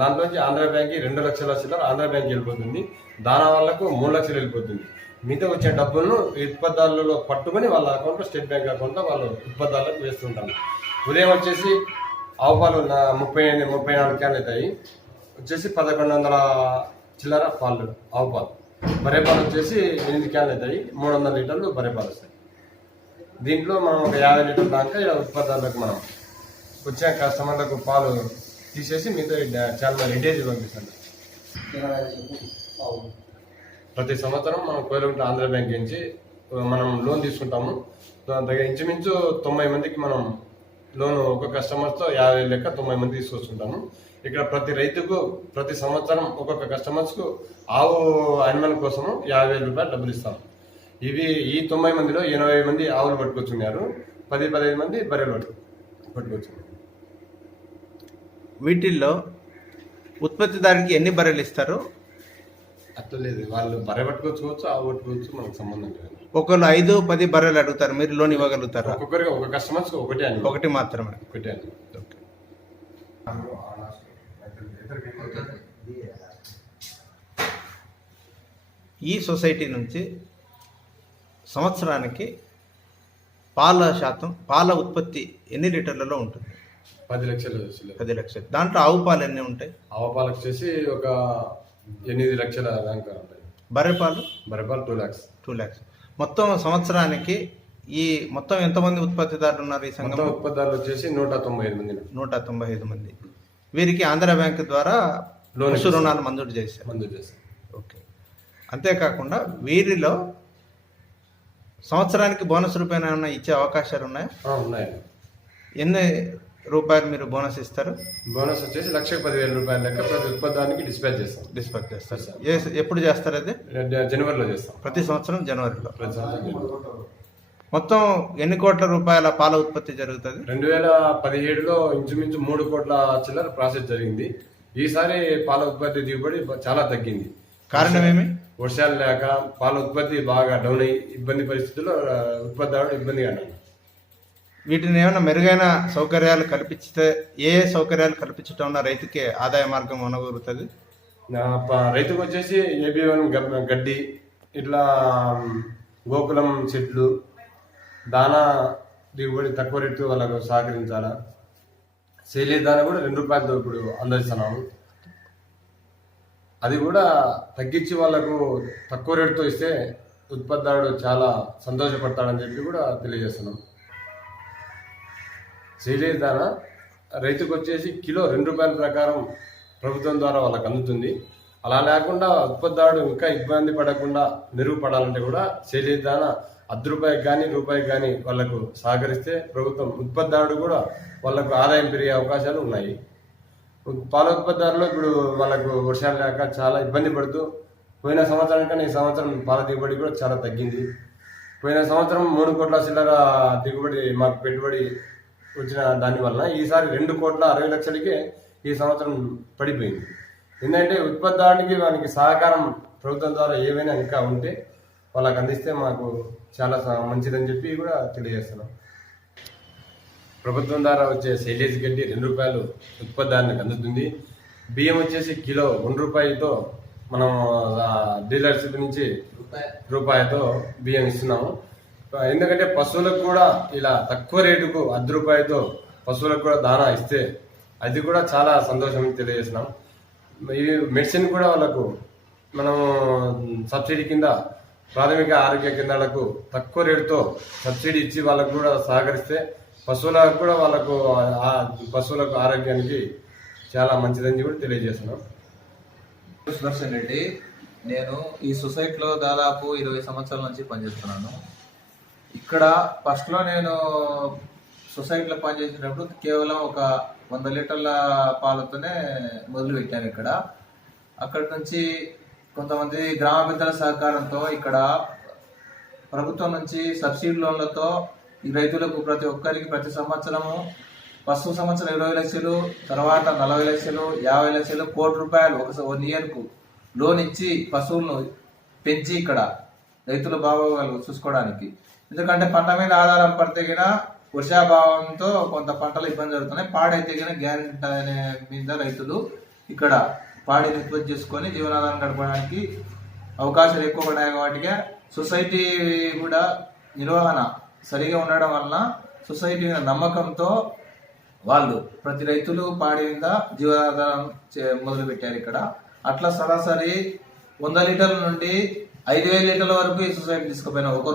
దాంట్లోంచి ఆంధ్ర బ్యాంక్కి 2 లక్షల చిల్లర ఆంధ్ర బ్యాంక్కి వెళ్ళిపోతుంది. దాని వాళ్ళకు 3 లక్షలు వెళ్ళిపోతుంది. మిగతా వచ్చే డబ్బులను ఉత్పత్తిదారులలో పట్టుకొని వాళ్ళ అకౌంట్లో, స్టేట్ బ్యాంక్ అకౌంట్లో వాళ్ళు ఉత్పత్తిదారులకు వేస్తుంటాము. ఉదయం వచ్చేసి ఆవు పాలు 34 క్యాన్లు అవుతాయి. వచ్చేసి 1100 చిల్లర పాలు ఆవు పాలు. బర్రె పాలు వచ్చేసి 8 క్యాన్లు అవుతాయి. 300 లీటర్లు బర్రె పాలు వస్తాయి. దీంట్లో మనం ఒక 50 లీటర్ల దాకా ఇలా ఉత్పత్తిదారులకు మనం వచ్చే కస్టమర్లకు పాలు తీసేసి మిగతా చాలా రిటేజ్ పంపిస్తాం. ప్రతి సంవత్సరం మనం కోయిలకుంట ఆంధ్ర బ్యాంక్ నుంచి మనం లోన్ తీసుకుంటాము. దగ్గర ఇంచుమించు 90 మందికి మనం లోన్, ఒక కస్టమర్తో 50 లెక్క 90 మంది తీసుకొచ్చుకుంటాము. ఇక్కడ ప్రతి రైతుకు ప్రతి సంవత్సరం ఒక్కొక్క కస్టమర్స్కు ఆవు యానిమల్ కోసము 50,000 రూపాయలు డబ్బులు ఇస్తాము. ఈ 90 మందిలో 80 మంది ఆవులు పట్టుకొచ్చున్నారు, 10-15 మంది బర్రెలు పట్టుకొచ్చున్నారు. వీటిల్లో ఉత్పత్తిదారునికి ఎన్ని బర్రెలు ఇస్తారు? అట్లా లేదు, వాళ్ళు బర్రె పట్టుకోవచ్చు, ఆవు పట్టుకోవచ్చు, మనకు సంబంధం లేదు. ఒకళ్ళు 5-10 బర్రెలు అడుగుతారు, మీరు లోన్ ఇవ్వగలుగుతారా? ఒక్కొక్కరికి ఒక కస్టమర్స్కి ఒకటి మాత్రమే. ఒకటే. ఈ సొసైటీ నుంచి సంవత్సరానికి పాల ఉత్పత్తి ఎన్ని లీటర్లలో ఉంటుంది? 10 లక్షలు. 10 లక్షలు. దాంట్లో ఆవు పాలు ఎన్ని ఉంటాయి? ఆవు పాలు వచ్చేసి ఒక 8 లక్షల దాకా ఉంటాయి. బర్రె పాలు 2 lakhs. 2 lakhs. మొత్తం సంవత్సరానికి ఈ మొత్తం ఎంతమంది ఉత్పత్తిదారులు ఉన్నారు ఈ సంఘంలో? ఉత్పత్తిదారులు వచ్చేసి 195 మంది. 195 మంది. వీరికి ఆంధ్ర బ్యాంక్ ద్వారా పశు రుణాలు మంజూరు చేశారు. ఓకే. అంతేకాకుండా వీరిలో సంవత్సరానికి బోనస్ రూపాయలు ఏమైనా ఇచ్చే అవకాశాలు ఉన్నాయా? ఉన్నాయి. రూపాయలు మీరు బోనస్ ఇస్తారు? బోనస్ వచ్చేసి 1,10,000 రూపాయల లెక్క ప్రతి ఉత్పత్తానికి డిస్పాచ్ చేస్తాం. డిస్పాచ్ చేస్తారు. ఎప్పుడు చేస్తారు అది? జనవరిలో చేస్తాం. ప్రతి సంవత్సరం జనవరిలో. ప్రతి సంవత్సరం. మొత్తం ఎన్ని కోట్ల రూపాయల పాల ఉత్పత్తి జరుగుతుంది? 2017లో ఇంచుమించు 3 కోట్ల చిల్లర ప్రాసెస్ జరిగింది. ఈసారి పాల ఉత్పత్తి దిగుబడి చాలా తగ్గింది. కారణం ఏమి? వర్షాలు లేక పాల ఉత్పత్తి బాగా డౌన్ అయ్యి ఇబ్బంది పరిస్థితుల్లో ఉత్పత్తిదారుడు ఇబ్బందిగా అన్నాడు. వీటిని ఏమైనా మెరుగైన సౌకర్యాలు కల్పిస్తే ఏ సౌకర్యాలు కల్పించడం వల్ల రైతుకి ఆదాయ మార్గం అనగలుగుతుంది? రైతుకు వచ్చేసి AB1 గడ్డి, ఇట్లా గోకులం చెట్లు, దానా దిగుబడి తక్కువ రేటు వాళ్ళకు సహకరించాలా. శైలి దానా కూడా 2 రూపాయలతో ఇప్పుడు అందిస్తున్నాము. అది కూడా తగ్గించి వాళ్ళకు తక్కువ రేటుతో ఇస్తే ఉత్పత్తిదారుడు చాలా సంతోషపడతాడని చెప్పి కూడా తెలియజేస్తున్నాం. శైలి దానా రైతుకు వచ్చేసి కిలో 2 రూపాయల ప్రకారం ప్రభుత్వం ద్వారా వాళ్ళకు అందుతుంది. అలా లేకుండా ఉత్పత్తిదారుడు ఇంకా ఇబ్బంది పడకుండా మెరుగుపడాలంటే కూడా శైలి దానా ₹1 కానీ రూపాయికి కానీ వాళ్ళకు సహకరిస్తే ప్రభుత్వం ఉత్పత్తిదారుడు కూడా వాళ్ళకు ఆదాయం పెరిగే అవకాశాలు ఉన్నాయి. పాల ఉత్పత్తిదారులు ఇప్పుడు వాళ్ళకు వర్షాలు లేక చాలా ఇబ్బంది పడుతూ పోయిన సంవత్సరం కన్నా ఈ సంవత్సరం పాల దిగుబడి కూడా చాలా తగ్గింది. పోయిన సంవత్సరం 3 కోట్ల చిల్లర దిగుబడి మాకు పెట్టుబడి వచ్చిన దానివల్ల ఈసారి 2,60,00,000కే ఈ సంవత్సరం పడిపోయింది. ఎందుకంటే ఉత్పత్తిదారునికి వానికి సహకారం ప్రభుత్వం ద్వారా ఏవైనా ఇంకా ఉంటే వాళ్ళకి అందిస్తే మాకు చాలా మంచిదని చెప్పి కూడా తెలియజేస్తున్నాం. ప్రభుత్వం ద్వారా వచ్చే సైలేజ్ గడ్డి 2 రూపాయలు ఉత్పత్తిదారునికి అందుతుంది. బియ్యం వచ్చేసి కిలో 1 రూపాయితో మనం డీలర్షిప్ నుంచి రూపాయితో బియ్యం ఇస్తున్నాము. ఎందుకంటే పశువులకు కూడా ఇలా తక్కువ రేటుకు ₹1 పశువులకు కూడా దానా ఇస్తే అది కూడా చాలా సంతోషం తెలియజేస్తున్నాం. ఇవి మెడిసిన్ కూడా వాళ్ళకు మనము సబ్సిడీ కింద ప్రాథమిక ఆరోగ్య కేంద్రాలకు తక్కువ రేటుతో సబ్సిడీ ఇచ్చి వాళ్ళకు కూడా సహకరిస్తే పశువులకు కూడా వాళ్ళకు పశువులకు ఆరోగ్యానికి చాలా మంచిదని కూడా తెలియజేస్తున్నాం. సుదర్శన్ రెడ్డి, నేను ఈ సొసైటీలో దాదాపు 20 సంవత్సరాల నుంచి పనిచేస్తున్నాను. ఇక్కడ ఫస్ట్లో నేను సొసైటీలో పనిచేసేటప్పుడు కేవలం ఒక 100 లీటర్ల పాలతోనే మొదలు పెట్టాను. ఇక్కడ అక్కడి నుంచి కొంతమంది గ్రామ పెద్దల సహకారంతో ఇక్కడ ప్రభుత్వం నుంచి సబ్సిడీ లోన్లతో ఈ రైతులకు ప్రతి ఒక్కరికి ప్రతి సంవత్సరము ఫస్ట్ సంవత్సరం 20 లక్షలు, తర్వాత 40 లక్షలు, 50 లక్షలు, ₹1,00,00,000 1 ఇయర్కు లోన్ ఇచ్చి పశువులను పెంచి ఇక్కడ రైతుల బాగోగులు చూసుకోవడానికి. ఎందుకంటే పంట మీద ఆధారం పడితే గిన వర్షాభావంతో కొంత పంటలు ఇబ్బంది జరుగుతున్నాయి. పాడైతే గిన గ్యారెంటీ అనే మీద రైతులు ఇక్కడ పాడిని ఉత్పత్తి చేసుకొని జీవనాధారం గడపడానికి అవకాశాలు ఎక్కువ పడ్డాయి. కాబట్టి సొసైటీ కూడా నిర్వహణ సరిగా ఉండడం వలన సొసైటీ మీద నమ్మకంతో వాళ్ళు ప్రతి రైతులు పాడి మీద జీవనాధారం మొదలు పెట్టారు. ఇక్కడ అట్లా సరాసరి 100 లీటర్ల నుండి 5,000 లీటర్ల వరకు ఈ సొసైటీ తీసుకుపోయినా ఒక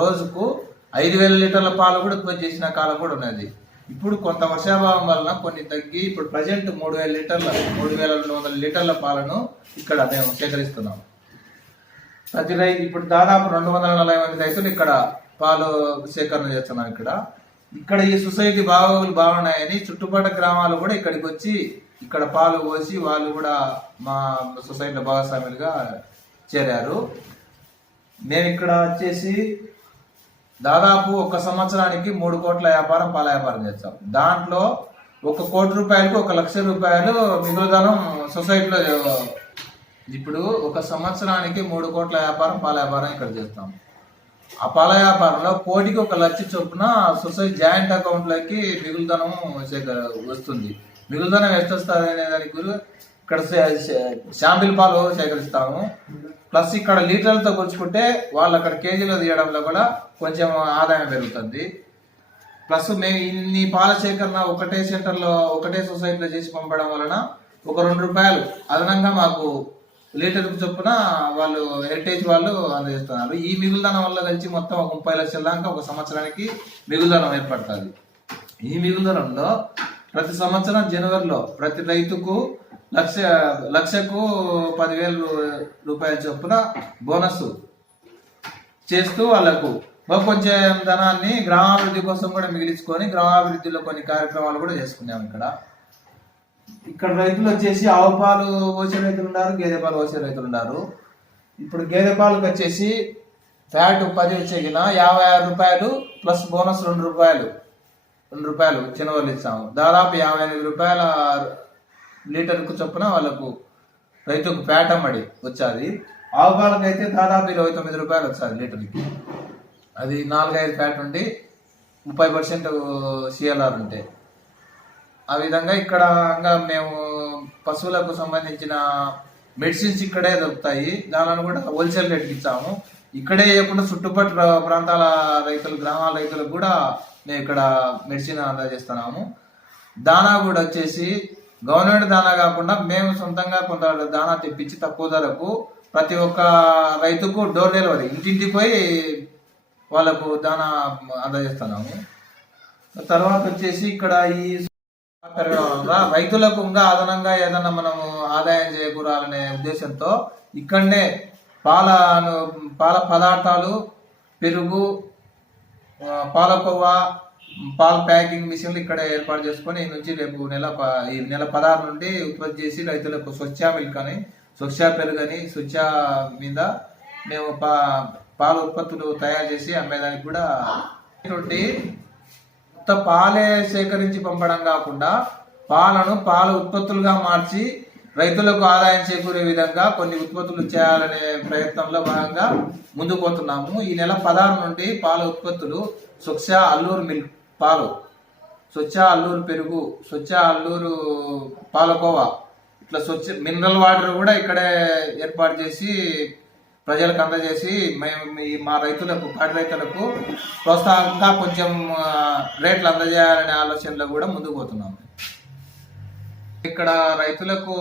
రోజుకు 5,000 లీటర్ల పాలు కూడా ఉత్పత్తి చేసిన కాలం కూడా ఉన్నది. ఇప్పుడు కొంత వర్షాభావం వలన కొన్ని తగ్గి ఇప్పుడు ప్రజెంట్ 3,200 లీటర్ల పాలను ఇక్కడ మేము సేకరిస్తున్నాం. ప్రతి రైతు ఇప్పుడు దాదాపు 240 మంది రైతులు ఇక్కడ పాలు సేకరణ చేస్తున్నాం. ఇక్కడ ఈ సొసైటీ బాగున్నాయని చుట్టుపక్కల గ్రామాలు కూడా ఇక్కడికి వచ్చి ఇక్కడ పాలు పోసి వాళ్ళు కూడా మా సొసైటీలో భాగస్వాములుగా చేరారు. మేము ఇక్కడ వచ్చేసి దాదాపు ఒక సంవత్సరానికి 3 కోట్ల వ్యాపారం పాల వ్యాపారం చేస్తాం. దాంట్లో ₹1 కోటి ₹1,00,000 మిగులుదనం సొసైటీలో. ఇప్పుడు ఒక సంవత్సరానికి 3 కోట్ల వ్యాపారం పాల వ్యాపారం ఇక్కడ చేస్తాం. ఆ పాల వ్యాపారంలో కోటికి ₹1,00,000 చొప్పున సొసైటీ జాయింట్ అకౌంట్లకి మిగులుదనం వస్తుంది. మిగులుదనం ఎంత వస్తుంది అనే దానికి ఇక్కడ శాంపిల్ పాలు సేకరిస్తాము. ప్లస్ ఇక్కడ లీటర్లతో కొలుచుకుంటే వాళ్ళు అక్కడ కేజీలో తీయడంలో కూడా కొంచెం ఆదాయం పెరుగుతుంది. ప్లస్ మేము ఇన్ని పాల సేకరణ ఒకటే సెంటర్లో ఒకటే సొసైటీలో చేసి పంపడం వలన ఒక ₹2 అదనంగా మాకు లీటర్కు చొప్పున వాళ్ళు హెరిటేజ్ వాళ్ళు అందజేస్తున్నారు. ఈ మిగులుదనం వల్ల కలిసి మొత్తం 30 లక్షల దాకా ఒక సంవత్సరానికి మిగులుదనం ఏర్పడుతుంది. ఈ మిగులుదనంలో ప్రతి సంవత్సరం జనవరిలో ప్రతి రైతుకు లక్షకు ₹10,000 చొప్పున బోనస్ చేస్తూ వాళ్ళకు కొంచెం ధనాన్ని గ్రామాభివృద్ధి కోసం కూడా మిగిలించుకొని గ్రామాభివృద్ధిలో కొన్ని కార్యక్రమాలు కూడా చేసుకున్నాము. ఇక్కడ రైతులు వచ్చేసి ఆవు పాలు పోసే రైతులు ఉన్నారు, గేదె పాలు పోసే రైతులు ఉన్నారు. ఇప్పుడు గేదె పాలకు వచ్చేసి ఫ్యాట్ 10 వచ్చేకిన 56 రూపాయలు ప్లస్ బోనస్ 2 రూపాయలు చిన్నవాళ్ళు ఇస్తాము. దాదాపు 58 రూపాయల లీటర్కు చొప్పున వాళ్ళకు రైతుకు ఫ్యాట్ అమ్మడి వచ్చాది. ఆవు పాలకు అయితే దాదాపు 29 రూపాయలు వచ్చాది లీటర్కి. అది 4-5 ఫ్యాట్ ఉండి 30% CLR ఉంటాయి. ఆ విధంగా ఇక్కడ మేము పశువులకు సంబంధించిన మెడిసిన్స్ ఇక్కడే దొరుకుతాయి. దానిని కూడా హోల్సేల్ రేట్కి ఇచ్చాము. ఇక్కడే ఇవ్వకుండా చుట్టుపక్కల ప్రాంతాల రైతులు, గ్రామాల రైతులకు కూడా మేము ఇక్కడ మెడిసిన్ అందజేస్తున్నాము. దానా కూడా వచ్చేసి గవర్నమెంట్ దానా కాకుండా మేము సొంతంగా కొంత దానా తెప్పించి తక్కువ ధరకు ప్రతి ఒక్క రైతుకు డోర్ డెలివరీ ఇంటింటికి పోయి వాళ్ళకు దానా అందజేస్తున్నాము. తర్వాత వచ్చేసి ఇక్కడ ఈ పెరగడం వల్ల రైతులకు ఇంకా అదనంగా ఏదన్నా మనము ఆదాయం చేకూరాలనే ఉద్దేశంతో ఇక్కడనే పాల పదార్థాలు, పెరుగు, పాలకోవా, పాల ప్యాకింగ్ మిషన్లు ఇక్కడ ఏర్పాటు చేసుకొని ఈ నుంచి రేపు ఈ నెల 16 నుండి ఉత్పత్తి చేసి రైతులకు స్వచ్ఛ మిల్క్ అని, స్వచ్ఛ పెరుగు అని, స్వచ్ఛ మీద మేము పాల ఉత్పత్తులు తయారు చేసి అమ్మేదానికి కూడా పాలే సేకరించి పంపడం కాకుండా పాల ఉత్పత్తులుగా మార్చి రైతులకు ఆదాయం చేకూరే విధంగా కొన్ని ఉత్పత్తులు చేయాలనే ప్రయత్నంలో భాగంగా ముందుకు పోతున్నాము. ఈ నెల 16 నుండి పాల ఉత్పత్తులు స్వచ్ఛ అల్లూరు మిల్క్ పాలు, స్వచ్ఛ అల్లూరు పెరుగు, స్వచ్ఛ అల్లూరు పాలకోవా, ఇట్లా స్వచ్ఛ మినరల్ వాటర్ కూడా ఇక్కడే ఏర్పాటు చేసి ప్రజలకు అందజేసి మేము మా రైతులకు, పాడి రైతులకు ప్రోత్సాహంగా కొంచెం రేట్లు అందజేయాలనే ఆలోచనలో కూడా ముందుకు పోతున్నాము. ఇక్కడ రైతులకు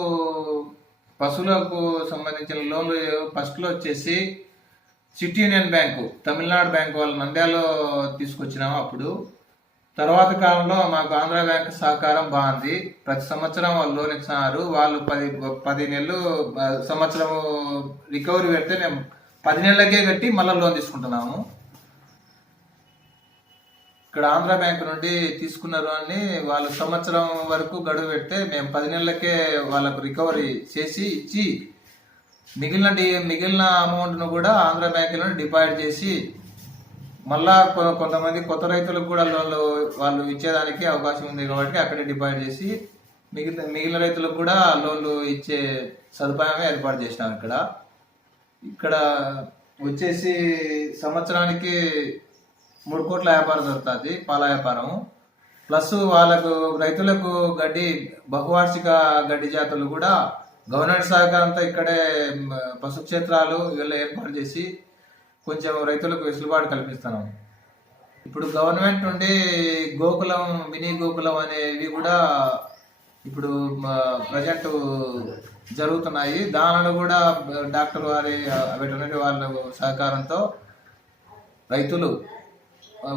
పశువులకు సంబంధించిన లోన్లు ఫస్ట్లో వచ్చేసి city union bank, Tamil Nadu bank వాళ్ళు నంద్యాలలో తీసుకొచ్చినాము. అప్పుడు తర్వాత కాలంలో మాకు ఆంధ్ర బ్యాంక్ సహకారం బాగుంది. ప్రతి సంవత్సరం వాళ్ళు లోన్ ఇస్తున్నారు. వాళ్ళు 10 నెలలు సంవత్సరం రికవరీ పెడితే మేము 10 నెలలకే కట్టి మళ్ళీ లోన్ తీసుకుంటున్నాము. ఇక్కడ ఆంధ్ర బ్యాంక్ నుండి తీసుకున్నారు అని వాళ్ళు సంవత్సరం వరకు గడువు పెడితే మేము 10 నెలలకే వాళ్ళకు రికవరీ చేసి ఇచ్చి మిగిలిన అమౌంట్ను కూడా ఆంధ్ర బ్యాంకులో డిపాజిట్ చేసి మళ్ళా కొంతమంది కొత్త రైతులకు కూడా లోన్లు వాళ్ళు ఇచ్చేదానికి అవకాశం ఉంది కాబట్టి అక్కడే డిపాజిట్ చేసి మిగిలిన రైతులకు కూడా లోన్లు ఇచ్చే సదుపాయమే ఏర్పాటు చేసినాం. ఇక్కడ వచ్చేసి సంవత్సరానికి 3 కోట్ల వ్యాపారం జరుగుతుంది, పాల వ్యాపారం. ప్లస్ వాళ్ళకు రైతులకు బహువార్షిక గడ్డి జాతులు కూడా గవర్నమెంట్ సహకారంతో ఇక్కడే పశు క్షేత్రాలు వీళ్ళు ఏర్పాటు చేసి కొంచెం రైతులకు వెసులుబాటు కల్పిస్తున్నాం. ఇప్పుడు గవర్నమెంట్ నుండి గోకులం, మినీ గోకులం అనేవి కూడా ఇప్పుడు ప్రజెంట్ జరుగుతున్నాయి. దానిలో కూడా డాక్టర్ వారి, వెటర్నరీ వాళ్ళ సహకారంతో రైతులు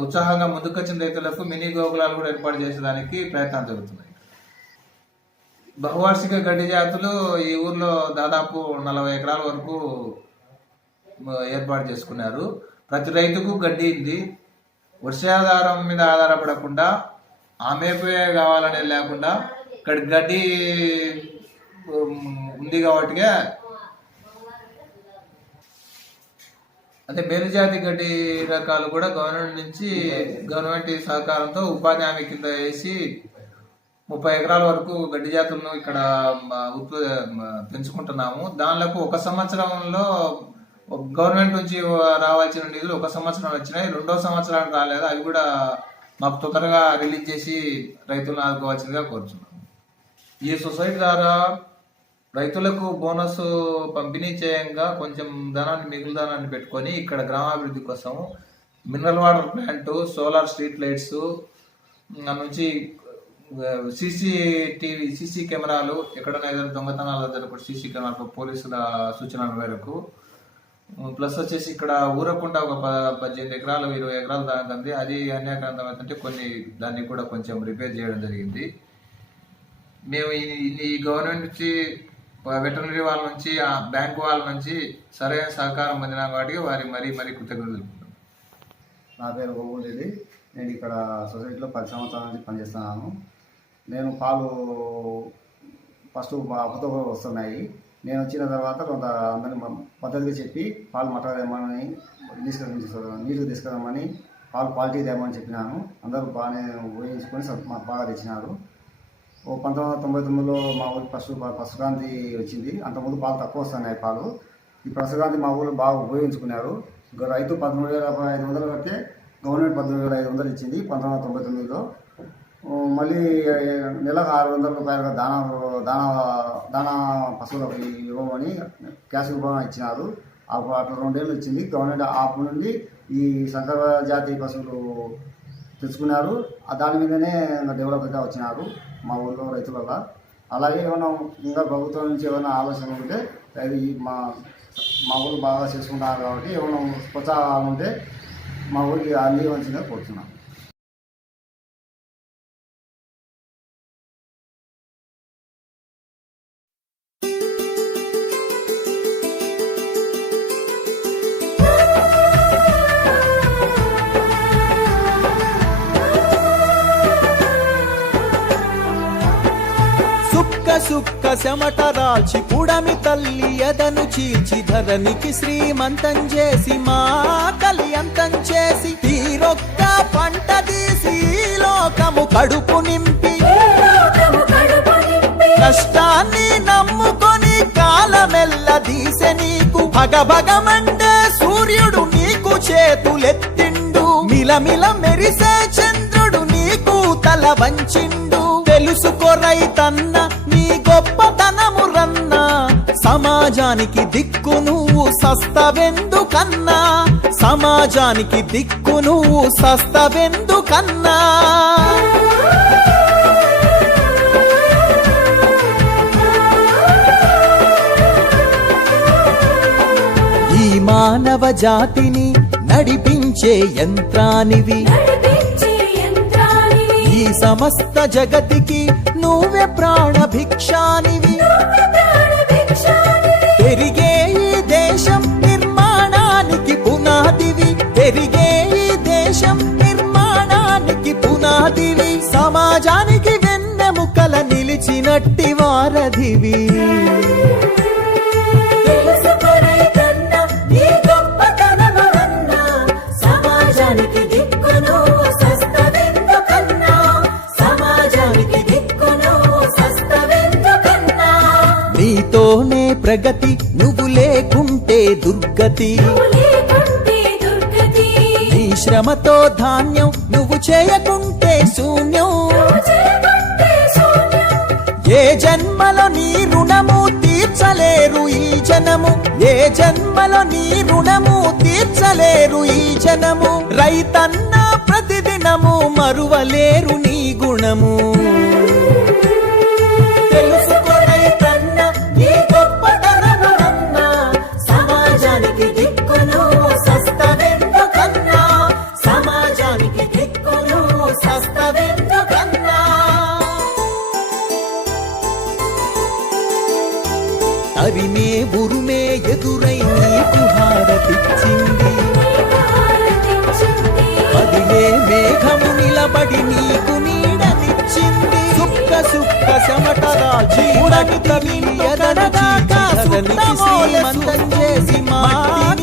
ఉత్సాహంగా ముందుకొచ్చిన రైతులకు మినీ గోకులాలు కూడా ఏర్పాటు చేసేదానికి ప్రయత్నాలు జరుగుతున్నాయి. బహువార్షిక గడ్డి జాతులు ఈ ఊర్లో దాదాపు 40 ఎకరాల వరకు ఏర్పాటు చేసుకున్నారు. ప్రతి రైతుకు గడ్డి ఉంది. వర్షాధారం మీద ఆధారపడకుండా ఆమెపోయే కావాలనే లేకుండా ఇక్కడ గడ్డి ఉంది కాబట్టి అంటే మేలుజాతి గడ్డి రకాలు కూడా గవర్నమెంట్ సహకారంతో ఉపాధి హామీ కింద వేసి 30 ఎకరాల వరకు గడ్డి జాతులను ఇక్కడ పెంచుకుంటున్నాము. దానిలకు 1 సంవత్సరంలో గవర్నమెంట్ నుంచి రావాల్సిన నిధులు 1 సంవత్సరం వచ్చినాయి, 2వ సంవత్సరానికి రాలేదు. అవి కూడా మాకు తొందరగా రిలీజ్ చేసి రైతులను ఆదుకోవాల్సిందిగా కోరుతున్నాము. ఈ సొసైటీ ద్వారా రైతులకు బోనస్ పంపిణీ చేయంగా కొంచెం మిగులు ధనాన్ని పెట్టుకొని ఇక్కడ గ్రామాభివృద్ధి కోసం mineral water plant, solar street lights నుంచి సీసీ కెమెరాలు, ఎక్కడైనా ఏదైనా దొంగతనాలు జరగకుండా సీసీ కెమెరాలు పోలీసుల సూచనల మేరకు, ప్లస్ వచ్చేసి ఇక్కడ ఊరకుండా ఒక 18 ఎకరాలు 20 ఎకరాలు దానికి అంది. అది అన్యాక్రాంతం అవుతుంటే దాన్ని కూడా కొంచెం రిపేర్ చేయడం జరిగింది. మేము ఈ గవర్నమెంట్ నుంచి, వెటర్నరీ వాళ్ళ నుంచి, బ్యాంకు వాళ్ళ నుంచి సరైన సహకారం పొందినాం కాబట్టి వారి మరీ కృతజ్ఞతలు తెలుపుతున్నాం. నా పేరు గోగుల్ రెడ్డి. నేను ఇక్కడ సొసైటీలో 10 సంవత్సరాల నుంచి పనిచేస్తున్నాను. నేను పాలు ఫస్ట్ అప్పుతో వస్తున్నాయి. నేను వచ్చిన తర్వాత కొంత అందరినీ పద్ధతిగా చెప్పి పాలు మట్టదేమని నీటికి తీసుకురామని పాలు క్వాలిటీ తేమని చెప్పినాను. అందరూ బాగానే ఊహించుకొని మాకు బాగా తెచ్చినారు. 1999లో మా ఊరికి ఫస్ట్ క్రాంతి వచ్చింది. అంతకుముందు పాలు తక్కువ వస్తున్నాయి పాలు. ఈ ఫస్ట్ క్రాంతి మా ఊళ్ళో బాగా ఉపయోగించుకున్నారు. రైతు 13,500 కడితే గవర్నమెంట్ 14,500 ఇచ్చింది 1999లో. మళ్ళీ నెలకు 600 రూపాయలుగా దానా పశువులకు ఇవ్వమని క్యాష్ రూపంగా ఇచ్చినారు. అట్లా 2 ఏళ్ళు ఇచ్చింది గవర్నమెంట్. అప్పటి నుండి ఈ సంకర జాతి పశువులు తెచ్చుకున్నారు. దాని మీదనే డెవలప్గా వచ్చినారు మా ఊళ్ళో రైతులలో. అలాగే ఏమైనా ఇంకా ప్రభుత్వం నుంచి ఏమైనా ఆలోచన ఉంటే అది మా ఊరు బాగా చేసుకుంటున్నారు కాబట్టి ఏమైనా ప్రోత్సాహాలు ఉంటే మా ఊరికి అందించగా కోరుతున్నాం. సుక్క చెమటరాల్చి పుడమి తల్లి ఎదను చీల్చి ధరణికి శ్రీమంతం చేసి మా కలియంతం చేసి తీరొక్క పంట తీసి లోకము కడుపు నింపి కష్టాన్ని నమ్ముకొని కాలమెల్ల దీసె నీకు భగభగమండే సూర్యుడు నీకు చేతులెత్తిండు. మిలమిల మెరిసే చంద్రుడు నీకు తల వంచిండు. తెలుసుకో రైతన్న నీ గొప్పతనము రన్నా, సమాజానికి దిక్కు నువ్వు సస్తవెందుకన్నా, సమాజానికి దిక్కు నువ్వు సస్తవెందుకన్నా. ఈ మానవ జాతిని నడిపించే యంత్రానివి, ఈ సమస్త జగతికి నువ్వే ప్రాణభిక్షానివి. పెరిగే ఈ దేశం నిర్మాణానికి పునాదివి, పెరిగే ఈ దేశం నిర్మాణానికి పునాదివి. సమాజానికి వెన్నెముకల నిలిచినట్టి వారధివి. నీతోనే ప్రగతి, నువ్వు లేకుంటే దుర్గతి. నీ శ్రమతో ధాన్యం, నువ్వు చేయకుంటే శూన్యం. ఏ జన్మలో నీ రుణము తీర్చలేరు ఈ జనము, ఏ జన్మలో నీ రుణము తీర్చలేరు ఈ జనము. రైతన్న ప్రతిదినము మరువలేరు నీ గుణము. తెలుసుకో రైతన్న నీ గొప్పతనము రన్నా, సమాజానికి దిక్కును సస్తవెందుకన్నా, సమాజానికి దిక్కును సస్తవెందుకన్నా. అరిమే ఉరుమే ఎదురై నీకు హారతిచ్చింది, అదిలే మేఘము నిలబడి నీకు నీడనిచ్చింది. సుక్క చెమటరాల్చి ఉడని తల్లి ఎదను చీల్చి శ్రీమంతం చేసి మా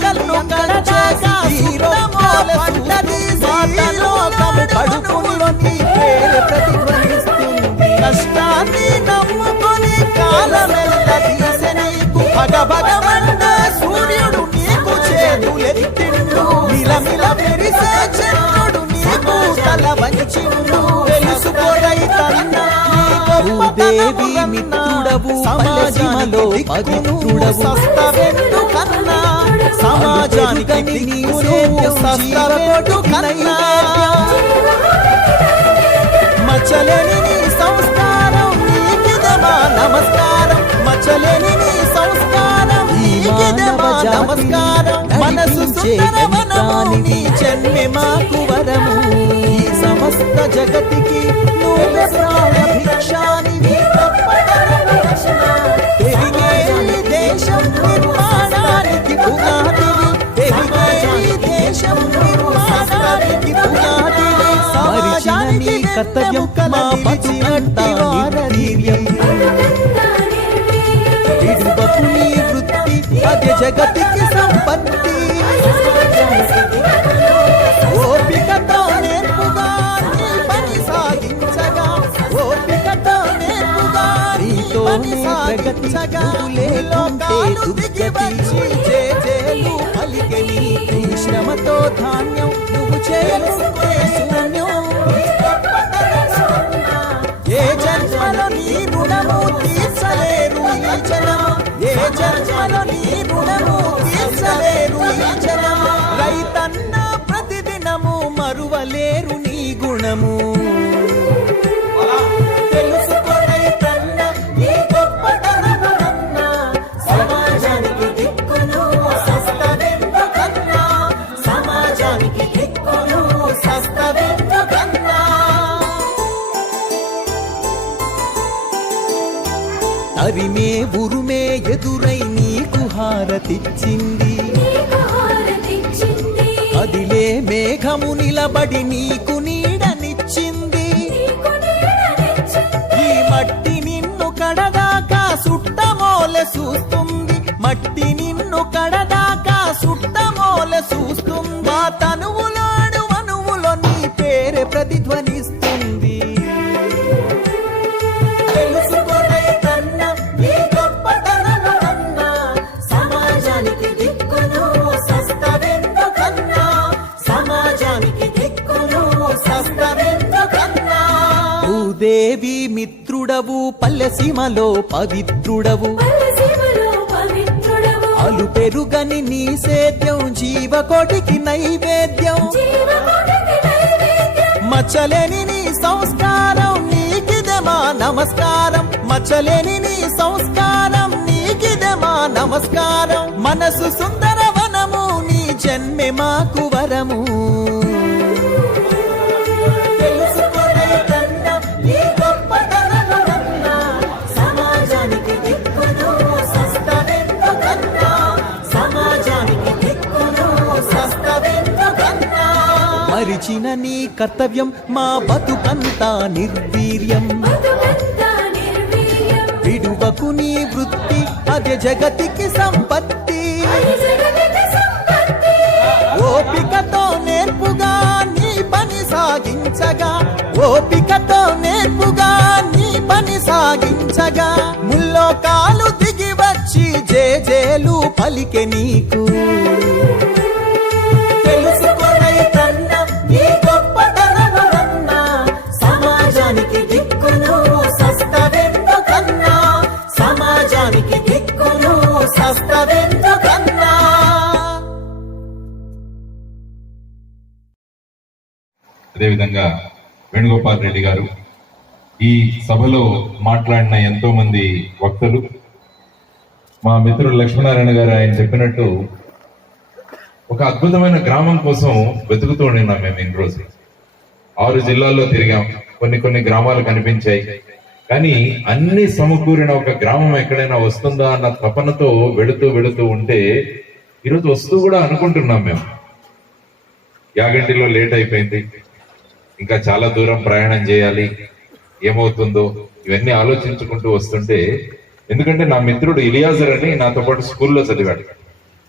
కలియంతం చేసి తీరొక్క పంట తీసి లోకము కడుపులో నీ పేరు ప్రతిధ్వనిస్తుంది. కష్టాన్ని నమ్ముకొని కాలమెల్ల తీసె నీకు భగభగమండ సూర్యుడు నీకు చేతులెత్తిండు. మిలమిల మెరిసే చంద్రుడు నీకు తల వంచిండు. తెలుసుకో రైతన్నా దేవి మిత్రుడవు, సమాజంలో పవిత్రుడవు. సస్తవెందుకన్నా, సమాజానికి నీవు సస్తవెందుకన్నా. మచ్చలేని నీ సంస్కారం నీకిదమా నమస్కారం, మచ్చలేని నీ సంస్కారం నీకిదమా నమస్కారం. మనసు సుందరవనము నీ జన్మె మాకు వరము. ఈ సమస్త జగతికి నువ్వే ప్రాణభిక్షానివి. పెరిగే ఈ దేశం నిర్మాణానికి పునాదివి, పెరిగే ఈ దేశం నిర్మాణానికి కర్తవ్యం మా బతుకంతా నిర్వీర్యం విడువకు నీ వృత్తి అదే జగతికి సంపత్తి ఓపికతో నేర్పుగా నీ పని సాగించగా ఓపికతో నేర్పుగా నీతో ప్రగతించగా లేకుంటే దుర్గతి జేజేలు పలికే నీ శ్రమతో ధాన్యం నువ్వు చేయాల్సిందే శూన్యం ఏ జన్మలో నీ రుణము తీర్చలేరు ఈ జనం ఏ జన్మలో నీ రుణము తీర్చలేరు ఈ జనం రైతన్న ప్రతిదినము మరువలేరు నీ గుణము తెలుసుకో రైతన్న నీ గొప్పతనమన్న సమాజానికి దిక్కును సస్తవెందుకన్నా సమాజానికి దిక్కును సస్తవెందుకన్నా తరిమే ఉరుమే ఎదురై నీకు హారతిచ్చింది అదిలే మేఘము నిలబడి నీకు నీడనిచ్చింది ఈ మట్టి నిన్ను కడదాకా సుట్టమోలె చూస్తుంది మట్టి నిన్ను కడదాకా సుట్టమోలె చూస్తుంది మా తనువులాడు అణువులో నీ పేరే ప్రతిధ్వనిస్తుంది తెలుసుకో రైతన్న నీ గొప్పతనమన్న సమాజానికి దిక్కును సస్తవెందుకన్నా సమాజానికి దిక్కును సస్తవెందుకన్నా భూదేవి మిత్రుడవు పల్లెసీమలో పవిత్రుడవు అలు పెరుగని నీ సేద్యం జీవకోటికి నైవేద్యం మచ్చలేని నీ సంస్కారం నీకిదే మా నమస్కారం మచ్చలేని నీ సంస్కారం నీకిదే మా నమస్కారం మనసు సుందర వనము నీ జన్మె మాకు వరము తెలుసుకో రైతన్న నీ గొప్పతనమన్న సమాజానికి దిక్కును సస్తవెందుకన్నా సమాజానికి దిక్కును సస్తవెందుకన్నా మరిచిన నీ కర్తవ్యం మా బతుకంతా నిర్వీర్యం విడువకు నీ వృత్తి అదే జగతికి సంపత్తి ఓపికతో నేర్పుగా నీ పని సాగించగా ఓపికతో నేర్పుగా నీ పని సాగించగా ముల్లో కాలు దిగి వచ్చి జేజేలు పలికే నీకు తెలుసుకో రైతన్న నీ గొప్పతనమన్న సమాజానికి దిక్కును సస్తవెందుకన్నా సమాజానికి దిక్కును సస్తవెందుకన్నా అదేవిధంగా వేణుగోపాల్ రెడ్డి గారు ఈ సభలో మాట్లాడిన ఎంతో మంది వక్తలు మా మిత్రుడు లక్ష్మీనారాయణ గారు ఆయన చెప్పినట్టు ఒక అద్భుతమైన గ్రామం కోసం వెతుకుతూ ఉన్నాం మేము ఇన్ని రోజులు 6 జిల్లాల్లో తిరిగాం కొన్ని గ్రామాలు కనిపించాయి కానీ అన్ని సమకూరిన ఒక గ్రామం ఎక్కడైనా వస్తుందా అన్న తపనతో వెళుతూ ఉంటే ఈరోజు వస్తూ కూడా అనుకుంటున్నాం మేము యాగంటిలో లేట్ అయిపోయింది ఇంకా చాలా దూరం ప్రయాణం చేయాలి ఏమవుతుందో ఇవన్నీ ఆలోచించుకుంటూ వస్తుంటే ఎందుకంటే నా మిత్రుడు ఇలియాజర్ అని నాతో పాటు స్కూల్లో చదివాడు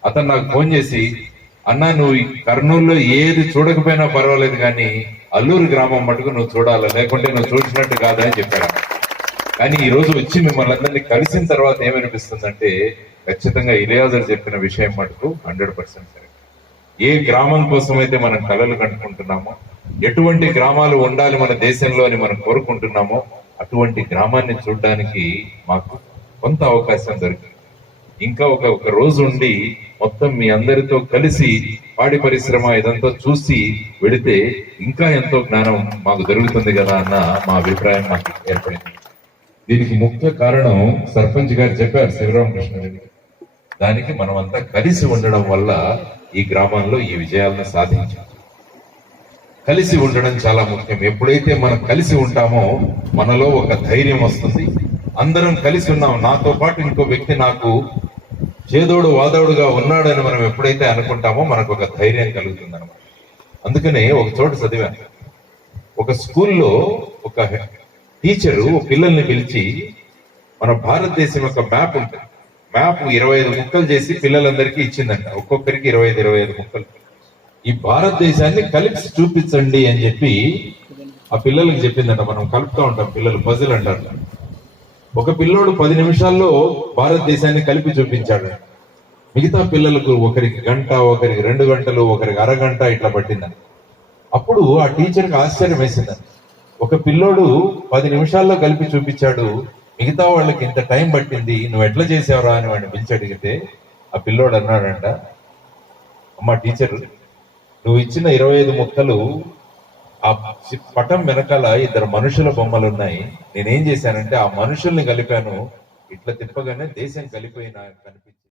అతను నాకు ఫోన్ చేసి అన్నా నువ్వు ఈ కర్నూలులో ఏది చూడకపోయినా పర్వాలేదు కానీ అల్లూరు గ్రామం మటుకు నువ్వు చూడాలి లేకుంటే నువ్వు చూసినట్టు కాదని చెప్పాడు కానీ ఈ రోజు వచ్చి మిమ్మల్ని అందరినీ కలిసిన తర్వాత ఏమనిపిస్తుందంటే ఖచ్చితంగా ఇలియాజర్ చెప్పిన విషయం మటుకు 100% ఏ గ్రామం కోసం అయితే మనం కలలు కంటుకుంటున్నామో ఎటువంటి గ్రామాలు ఉండాలి మన దేశంలో అని మనం కోరుకుంటున్నామో అటువంటి గ్రామాన్ని చూడడానికి మాకు కొంత అవకాశం దొరికింది ఇంకా ఒక రోజు ఉండి మొత్తం మీ అందరితో కలిసి పాడి పరిశ్రమ ఇదంతా చూసి వెళితే ఇంకా ఎంతో జ్ఞానం మాకు దొరుకుతుంది కదా అన్న మా అభిప్రాయం మాకు ఏర్పడింది దీనికి ముఖ్య కారణం సర్పంచ్ గారు చెప్పారు శివరామకృష్ణరెడ్డి దానికి మనం అంతా కలిసి ఉండడం వల్ల ఈ గ్రామంలో ఈ విజయాలను సాధించాం కలిసి ఉండడం చాలా ముఖ్యం ఎప్పుడైతే మనం కలిసి ఉంటామో మనలో ఒక ధైర్యం వస్తుంది అందరం కలిసి ఉన్నాం నాతో పాటు ఇంకో వ్యక్తి నాకు చేదోడు వాదోడుగా ఉన్నాడని మనం ఎప్పుడైతే అనుకుంటామో మనకు ఒక ధైర్యం కలుగుతుంది అనమాట అందుకనే ఒక చోట చదివాను ఒక స్కూల్లో ఒక టీచరు పిల్లల్ని పిలిచి మన భారతదేశం యొక్క మ్యాప్ ఉంటుంది, మ్యాప్ 25 ముక్కలు చేసి పిల్లలందరికీ ఇచ్చిందంట, ఒక్కొక్కరికి 25 ముక్కలు. ఈ భారతదేశాన్ని కలిపి చూపించండి అని చెప్పి ఆ పిల్లలకి చెప్పిందంట. మనం కలుపుతూ ఉంటాం, పిల్లలు పజిల్ అంటారు. ఒక పిల్లోడు 10 నిమిషాల్లో భారతదేశాన్ని కలిపి చూపించాడు. మిగతా పిల్లలకు ఒకరికి గంట, ఒకరికి 2 గంటలు, ఒకరికి అరగంట ఇట్లా పట్టిందని. అప్పుడు ఆ టీచర్కి ఆశ్చర్యం వేసిందని. ఒక పిల్లోడు 10 నిమిషాల్లో కలిపి చూపించాడు, మిగతా వాళ్ళకి ఇంత టైం పట్టింది, నువ్వు ఎట్లా చేసావురా అని వాడిని పిలిచి అడిగితే ఆ పిల్లోడు అన్నాడంట, అమ్మ టీచర్, నువ్వు ఇచ్చిన 25 ముక్కలు ఆ పటం వెనకాల 2 మనుషుల బొమ్మలు ఉన్నాయి. నేనేం చేశానంటే ఆ మనుషుల్ని కలిపాను, ఇట్లా తిప్పగానే దేశం కలిపోయిన కనిపించింది.